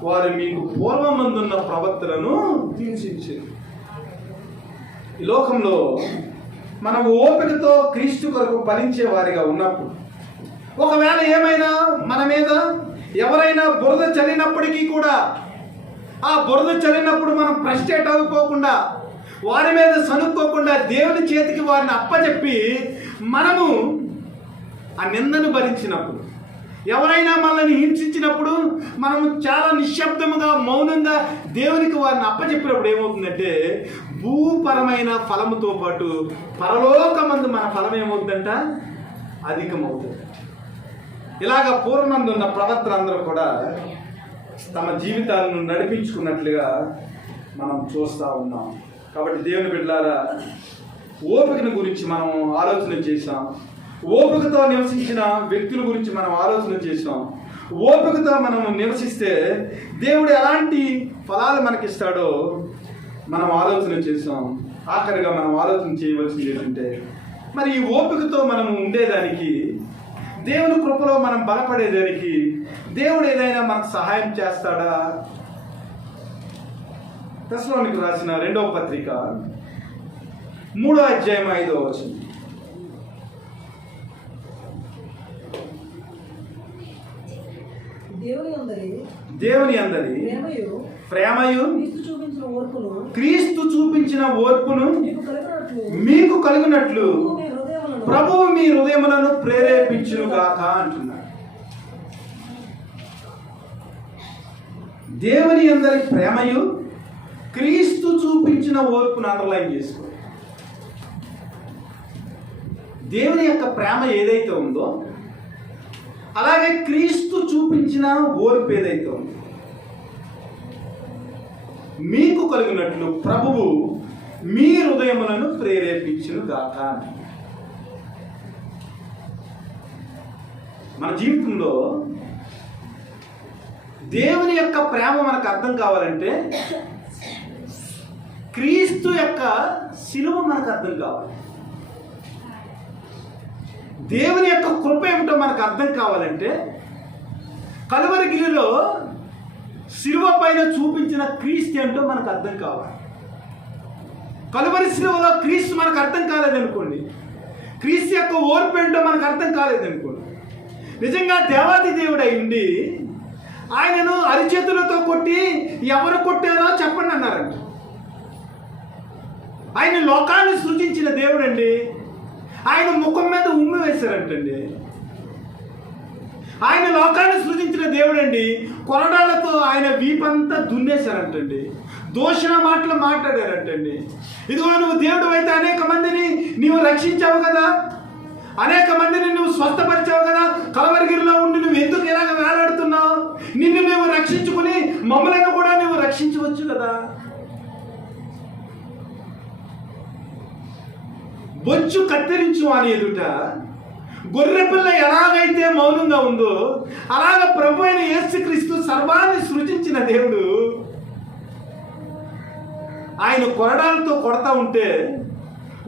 వారు మీకు పూర్వమందున్న ప్రవక్తలను హింసించారు. ఈ లోకంలో మనం ఓపికతో క్రీస్తు కొరకు ఫలించే వారిగా ఉన్నప్పుడు, ఒకవేళ ఏమైనా మన మీద ఎవరైనా బురద చల్లినప్పటికీ కూడా ఆ బురద చల్లినప్పుడు మనం ఫ్రస్ట్రేట్ అవ్వకోకుండా, వారి మీద సనుక్కోకుండా దేవుని చేతికి వారిని అప్పచెప్పి మనము ఆ నిందను భరించినప్పుడు, ఎవరైనా మనల్ని హింసించినప్పుడు మనము చాలా నిశ్శబ్దముగా మౌనంగా దేవునికి వారిని అప్పచెప్పినప్పుడు ఏమవుతుందంటే భూపరమైన ఫలముతో పాటు పరలోకమందు మన ఫలం ఏమవుతుందంట అధికమవుతుంది. ఇలాగ పూర్వమందు ఉన్న ప్రవక్తలందరూ కూడా తమ జీవితాలను నడిపించుకున్నట్లుగా మనం చూస్తూ ఉన్నాం. కాబట్టి దేవుని బిడ్డలారా, ఓపికను గురించి మనం ఆలోచన చేసాం. ఓపికతో నివసించిన వ్యక్తుల గురించి మనం ఆలోచన చేసాం. ఓపికతో మనం నివసిస్తే దేవుడు ఎలాంటి ఫలాలు మనకిస్తాడో మనం ఆలోచన చేసాం. ఆఖరిగా మనం ఆలోచన చేయవలసింది ఏంటంటే, మరి ఈ ఓపికతో మనం ఉండేదానికి, దేవుని కృపలో మనం బలపడేదానికి దేవుడు ఏదైనా మనకు సహాయం చేస్తాడా? తెస్సలోనికీయులకు రాసిన 2వ పత్రిక 3వ అధ్యాయం 5వ వచనం. దేవుని అందరి ప్రేమయు క్రీస్తు చూపించిన ఓర్పును మీకు కలిగినట్లు ప్రభువు మీ హృదయములను ప్రేరేపించునుగాక అంటున్నాడు. దేవుని అందరి ప్రేమయు క్రీస్తు చూపించిన ఓర్పును అండర్లైన్ చేసుకో. దేవుని యొక్క ప్రేమ ఏదైతే ఉందో, అలాగే క్రీస్తు చూపించిన ఓర్పు ఏదైతే ఉందో, మీకు కలిగినట్లు ప్రభువు మీ హృదయములను ప్రేరేపించునుగాక. మన జీవితంలో దేవుని యొక్క ప్రేమ మనకు అర్థం కావాలంటే క్రీస్తు యొక్క శిలువ మనకు అర్థం కావాలి. దేవుని యొక్క కృప ఏమిటో మనకు అర్థం కావాలంటే కలువరి గిరిలో శిలువ పైన చూపించిన క్రీస్తు ఏమిటో మనకు అర్థం కావాలి. కలువరి శిలువలో క్రీస్తు మనకు అర్థం కాలేదనుకోండి, క్రీస్తు యొక్క ఓర్పు ఏంటో మనకు అర్థం కాలేదనుకోండి, నిజంగా దేవాది దేవుడు అయింది ఆయనను అరిచేతులతో కొట్టి ఎవరు కొట్టారో చెప్పండి అన్నారండి. ఆయన లోకాన్ని సృజించిన దేవుడు అండి, ఆయన ముఖం మీద ఉమ్మి వేశారంటండి. ఆయన లోకాన్ని సృజించిన దేవుడు అండి, కొరడాలతో ఆయన వీపంతా దున్నేశారంటండి, దూషణ మాటలు మాట్లాడారంటండి. ఇదిగో నువ్వు దేవుడు అయితే అనేక మందిని నీవు రక్షించావు కదా, అనేక మందిని నువ్వు స్వస్థపరిచావు కదా, కలవరిగిరిలో ఉండి నువ్వు ఎందుకు ఇలాగ వేలాడుతున్నావు? నిన్ను నువ్వు రక్షించుకుని మమ్మల్ని కూడా నువ్వు రక్షించవచ్చు కదా. బొచ్చు కత్తిరించు అని ఎదుట గొర్రెపిల్ల ఎలాగైతే మౌనంగా ఉందో అలాగ ప్రభు అయిన యేసుక్రీస్తు సర్వాన్ని సృజించిన దేవుడు ఆయన కొరడాలతో కొడతా ఉంటే,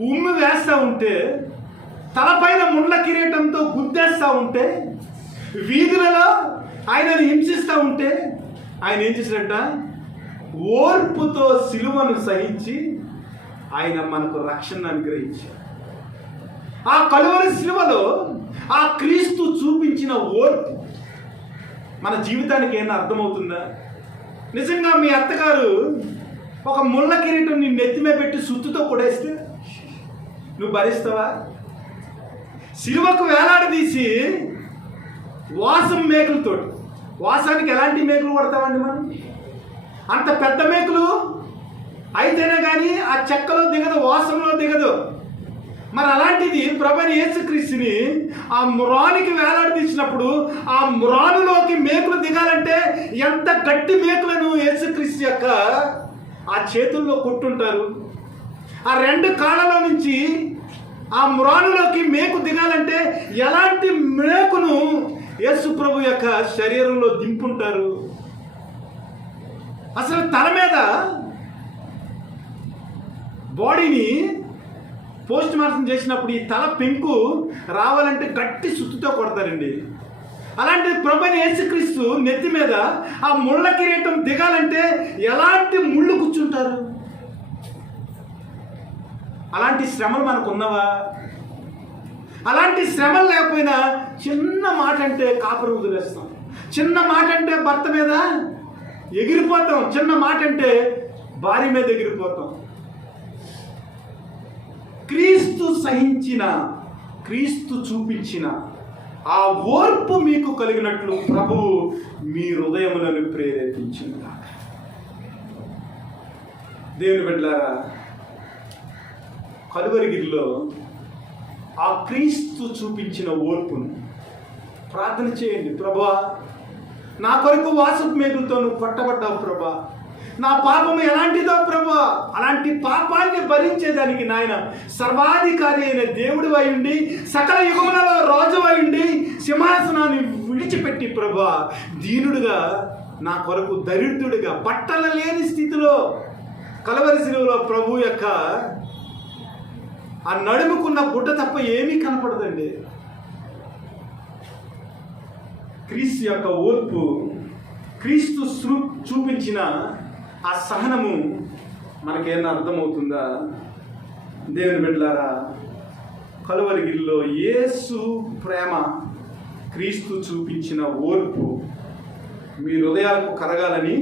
ఉమ్మి వేస్తూ ఉంటే, తలపైన ముండ్ల కిరీటంతో గుద్దేస్తూ ఉంటే, వీధులలో ఆయనను హింసిస్తూ ఉంటే ఆయన ఏం చేశాడంట? ఓర్పుతో సిలువను సహించి ఆయన మనకు రక్షణ అనుగ్రహించాడు. ఆ కలువరి సిలువలో ఆ క్రీస్తు చూపించిన ఓర్పు మన జీవితానికి ఏమైనా అర్థమవుతుందా? నిజంగా మీ అత్తగారు ఒక ముళ్ళ కిరీటం నీ నెత్తిమే పెట్టి సుత్తుతో కొడేస్తే నువ్వు భరిస్తావా? సిలువకు వేలాడదీసి వాసం మేకులతో, వాసానికి ఎలాంటి మేకులు కొడతామండి మనం? అంత పెద్ద మేకులు అయితేనే కానీ ఆ చెక్కలో దిగదు, వాసంలో దిగదు. మరి అలాంటిది ప్రభువైన యేసుక్రీస్తుని ఆ మ్రానికి వేలాడదీసినప్పుడు ఆ మ్రానులోకి మేకులు దిగాలంటే ఎంత గట్టి మేకులను యేసుక్రీస్తు యొక్క ఆ చేతుల్లో కొట్టుంటారు. ఆ రెండు కాళ్ళలో నుంచి ఆ మ్రానులోకి మేకు దిగాలంటే ఎలాంటి మేకును యేసు ప్రభు యొక్క శరీరంలో దింపుంటారు. అసలు తల మీద బాడీని పోస్ట్ మార్టం చేసినప్పుడు ఈ తల పెంకు రావాలంటే గట్టి సుత్తుతో కొడతారండి. అలాంటి ప్రభువైన యేసుక్రీస్తు నెత్తి మీద ఆ ముళ్ళ కిరీటం దిగాలంటే ఎలాంటి ముళ్ళు కూర్చుంటారు? అలాంటి శ్రమలు మనకు ఉన్నవా? అలాంటి శ్రమలు లేకపోయినా చిన్న మాట అంటే కాపురం వదిలేస్తాం, చిన్న మాట అంటే భర్త మీద ఎగిరిపోతాం, చిన్న మాట అంటే భార్య మీద ఎగిరిపోతాం. క్రీస్తు సహించిన, క్రీస్తు చూపించిన ఆ ఓర్పు మీకు కలిగినట్లు ప్రభువు మీ హృదయములను ప్రేరేపించింది. దేవుని బిడ్డలారా, కలువరిగిరిలో ఆ క్రీస్తు చూపించిన ఓర్పును ప్రార్థన చేయండి. ప్రభువా, నా కొరకు వాసపు మేకులతో నువ్వు పట్టబడ్డావు ప్రభా, నా పాపము ఎలాంటిదో ప్రభువా, అలాంటి పాపాన్ని భరించేదానికి నాయన సర్వాధికారి అయిన దేవుడు అయ్యుండి, సకల యుగములలో రాజు అయ్యుండి, సింహాసనాన్ని విడిచిపెట్టి ప్రభువా దీనుడుగా నా కొరకు దరిద్రుడిగా బట్టలు లేని స్థితిలో కలువరి శిలువలో ప్రభు యొక్క ఆ నడుముకున్న గుడ్డ తప్ప ఏమీ కనపడదండి. క్రీస్తు యొక్క ఓర్పు, క్రీస్తు చూపించిన ఆ సహనము మనకేమన్నా అర్థమవుతుందా? దేవుని బిడ్డలారా, కలువరిగిరిలో యేసు ప్రేమ, క్రీస్తు చూపించిన ఓర్పు మీ హృదయాలకు కరగాలని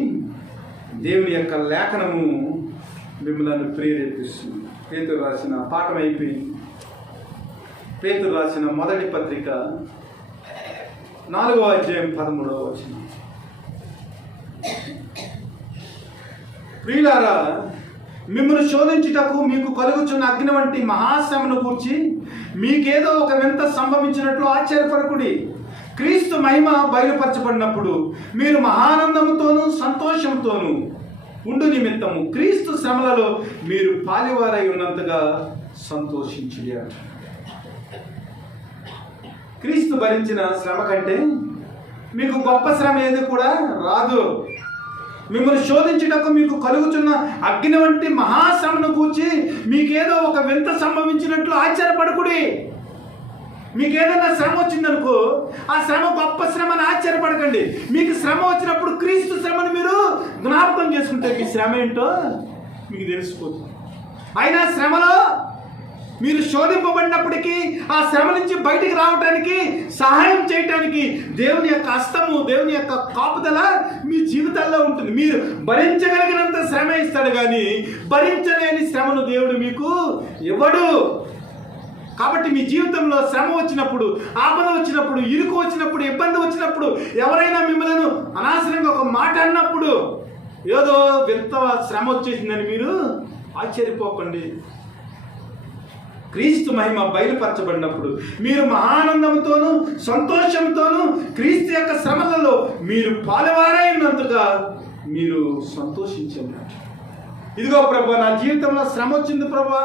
దేవుని యొక్క లేఖనము మిమ్మల్ని ప్రేరేపిస్తుంది. పేతురు రాసిన పాఠం అయిపోయింది. పేతురు రాసిన మొదటి పత్రిక 4వ అధ్యాయం 13వ వచనం. ప్రియులారా, మిమ్మల్ని శోధించుటకు మీకు కలుగుచున్న అగ్ని వంటి మహాశ్రమను గూర్చి మీకేదో ఒక వింత సంభవించినట్లు ఆశ్చర్యపడకుడి. క్రీస్తు మహిమ బయలుపరచబడినప్పుడు మీరు మహానందముతోనూ సంతోషంతోనూ ఉండు నిమిత్తము క్రీస్తు శ్రమలలో మీరు పాలివారై ఉన్నంతగా సంతోషించుడి. క్రీస్తు భరించిన శ్రమ కంటే మీకు గొప్ప శ్రమ ఏది కూడా రాదు. మిమ్మల్ని శోధించుటకు మీకు కలుగుతున్న అగ్ని వంటి మహాశ్రమను గూర్చి మీకేదో ఒక వింత సంభవించినట్లు ఆశ్చర్యపడకుడి. మీకు ఏదైనా శ్రమ వచ్చిందనుకో, ఆ శ్రమ గొప్ప శ్రమ అని ఆశ్చర్యపడకండి. మీకు శ్రమ వచ్చినప్పుడు క్రీస్తు శ్రమను మీరు జ్ఞాపకం చేసుకుంటే మీ శ్రమ ఏంటో మీకు తెలిసిపోతుంది. అయినా శ్రమలో మీరు శోధింపబడినప్పటికీ ఆ శ్రమ నుంచి బయటికి రావడానికి సహాయం చేయటానికి దేవుని యొక్క హస్తము, దేవుని యొక్క కాపుదల మీ జీవితాల్లో ఉంటుంది. మీరు భరించగలిగినంత శ్రమ ఇస్తాడు, కానీ భరించలేని శ్రమను దేవుడు మీకు ఇవ్వడు. కాబట్టి మీ జీవితంలో శ్రమ వచ్చినప్పుడు, ఆపద వచ్చినప్పుడు, ఇరుకు వచ్చినప్పుడు, ఇబ్బంది వచ్చినప్పుడు, ఎవరైనా మిమ్మల్ని అనవసరంగా ఒక మాట అన్నప్పుడు, ఏదో వింత శ్రమ వచ్చేసిందని మీరు ఆశ్చర్యపోకండి. క్రీస్తు మహిమ బయలుపరచబడినప్పుడు మీరు మహానందంతోనూ సంతోషంతోనూ క్రీస్తు యొక్క శ్రమలలో మీరు పాలువారైనంతగా మీరు సంతోషించండి. ఇదిగో ప్రభా, నా జీవితంలో శ్రమ వచ్చింది ప్రభా.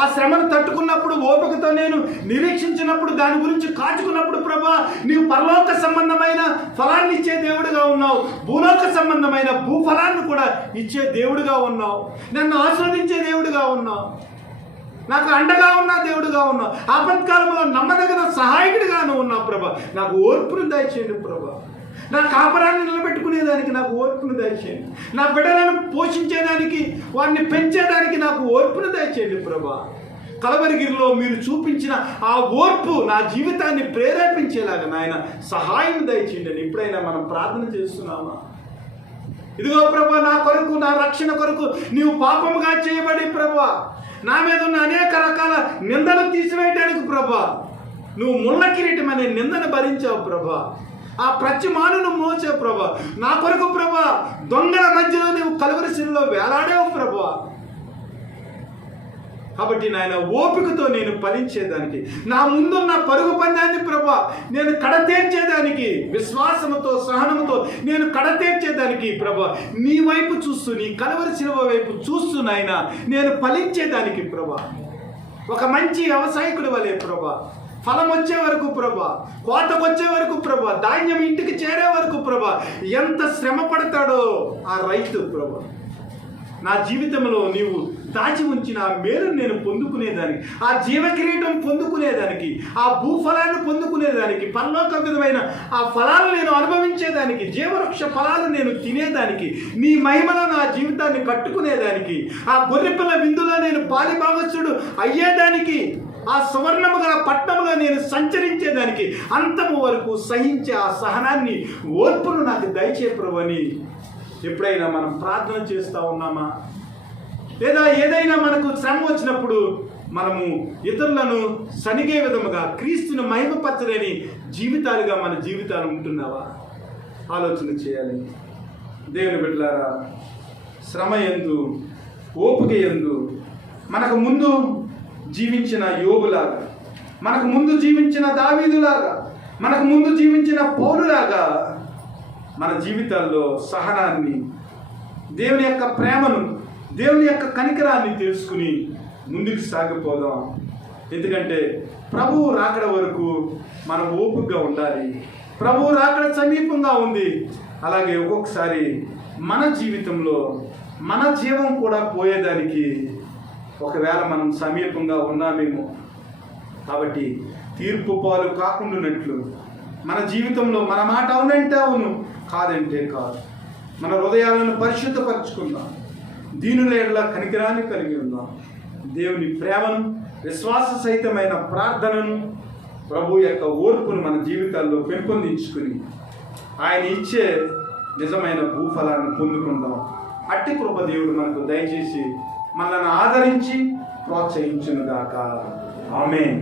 ఆ శ్రమను తట్టుకున్నప్పుడు, ఓపికతో నేను నిరీక్షించినప్పుడు, దాని గురించి కాచుకున్నప్పుడు ప్రభా, నీవు పరలోక సంబంధమైన ఫలాన్ని ఇచ్చే దేవుడిగా ఉన్నావు, భూలోక సంబంధమైన భూఫలాన్ని కూడా ఇచ్చే దేవుడిగా ఉన్నావు, నన్ను ఆస్వాదించే దేవుడిగా ఉన్నావు, నాకు అండగా ఉన్న దేవుడిగా ఉన్నావు, ఆపత్కాలంలో నమ్మదగిన సహాయకుడిగాను ఉన్నావు ప్రభా. నాకు ఓర్పును దయచేయండి ప్రభా. నా కాపరాన్ని నిలబెట్టుకునేదానికి నాకు ఓర్పును దయచేయండి. నా బిడ్డలను పోషించేదానికి, వారిని పెంచేదానికి నాకు ఓర్పును దయచేయండి ప్రభా. కలవరిగిరిలో మీరు చూపించిన ఆ ఓర్పు నా జీవితాన్ని ప్రేరేపించేలాగా నాయన సహాయం దయచేయండి అని ఎప్పుడైనా మనం ప్రార్థన చేస్తున్నామా? ఇదిగో ప్రభా, నా కొరకు, నా రక్షణ కొరకు నీవు పాపముగా చేయబడి ప్రభా, నా మీద ఉన్న అనేక రకాల నిందలు తీసివేయడానికి ప్రభా, నువ్వు ముళ్ళ కిరీటం అనే నిందను భరించావు ప్రభా. ఆ ప్రతిమానును మోసే ప్రభా, నా కొరకు ప్రభా దొంగల మధ్యలో నువ్వు కలువరి శిలువలో వేలాడావు ప్రభా. కాబట్టి నాయన ఓపికతో నేను ఫలించేదానికి, నా ముందున్న పరుగు పందాన్ని ప్రభా నేను కడతేర్చేదానికి, విశ్వాసముతో సహనముతో నేను కడతేర్చేదానికి ప్రభా, నీ వైపు చూస్తూ, నీ కలువరి శిలువ వైపు చూస్తూ నాయన నేను ఫలించేదానికి ప్రభా, ఒక మంచి వ్యవసాయకుడి వలె ప్రభా, ఫలం వచ్చే వరకు ప్రభా, కోతకొచ్చే వరకు ప్రభా, ధాన్యం ఇంటికి చేరే వరకు ప్రభా, ఎంత శ్రమ పడతాడో ఆ రైతు ప్రభా, నా జీవితంలో నీవు దాచి ఉంచిన ఆ మేలును నేను పొందుకునేదానికి, ఆ జీవకిరీటం పొందుకునేదానికి, ఆ భూఫలాన్ని పొందుకునేదానికి, పరలోక విధమైన ఆ ఫలాలు నేను అనుభవించేదానికి, జీవవృక్ష ఫలాలు నేను తినేదానికి, నీ మహిమలో నా జీవితాన్ని కట్టుకునేదానికి, ఆ గొర్రెపిల్ల విందులో నేను పాలిభాగస్తుడు అయ్యేదానికి, ఆ సువర్ణము గల పట్టణంలో నేను సంచరించేదానికి, అంతము వరకు సహించే ఆ సహనాన్ని, ఓర్పును నాకు దయచే ప్రభు అని ఎప్పుడైనా మనం ప్రార్థన చేస్తూ ఉన్నామా? లేదా ఏదైనా మనకు శ్రమ వచ్చినప్పుడు మనము ఇతరులను సనిగే విధముగా క్రీస్తుని మహిమపరచలేని జీవితాలుగా మన జీవితాలు ఉంటున్నావా? ఆలోచన చేయాలి. దేవుని బిడ్డలారా, శ్రమ యందు, ఓపిక యందు మనకు ముందు జీవించిన యోబులాగా, మనకు ముందు జీవించిన దావీదులాగా, మనకు ముందు జీవించిన పౌలులాగా మన జీవితాల్లో సహనాన్ని, దేవుని యొక్క ప్రేమను, దేవుని యొక్క కనికరాన్ని తెలుసుకుని ముందుకు సాగిపోదాం. ఎందుకంటే ప్రభువు రాకడ వరకు మనం ఓపికగా ఉండాలి. ప్రభువు రాకడ సమీపంగా ఉంది. అలాగే ఒక్కొక్కసారి మన జీవితంలో మన జీవం కూడా పోయేదానికి ఒకవేళ మనం సమీపంగా ఉన్నామేమో. కాబట్టి తీర్పు పాలు కాకుండానట్లు మన జీవితంలో మన మాట అవునంటే అవును, కాదంటే కాదు, మన హృదయాలను పరిశుద్ధపరచుకుందాం. దీనుల ఎడల కనికరాన్ని కలిగి ఉందాం. దేవుని ప్రేమను, విశ్వాస సహితమైన ప్రార్థనను, ప్రభు యొక్క ఓర్పును మన జీవితాల్లో పెంపొందించుకుని ఆయన ఇచ్చే నిజమైన భూఫలాన్ని పొందుకుందాం. అట్టి కృప దేవుడు మనకు దయచేసి మనల్ని ఆదరించి ప్రోత్సహించునుగాక. ఆమేన్.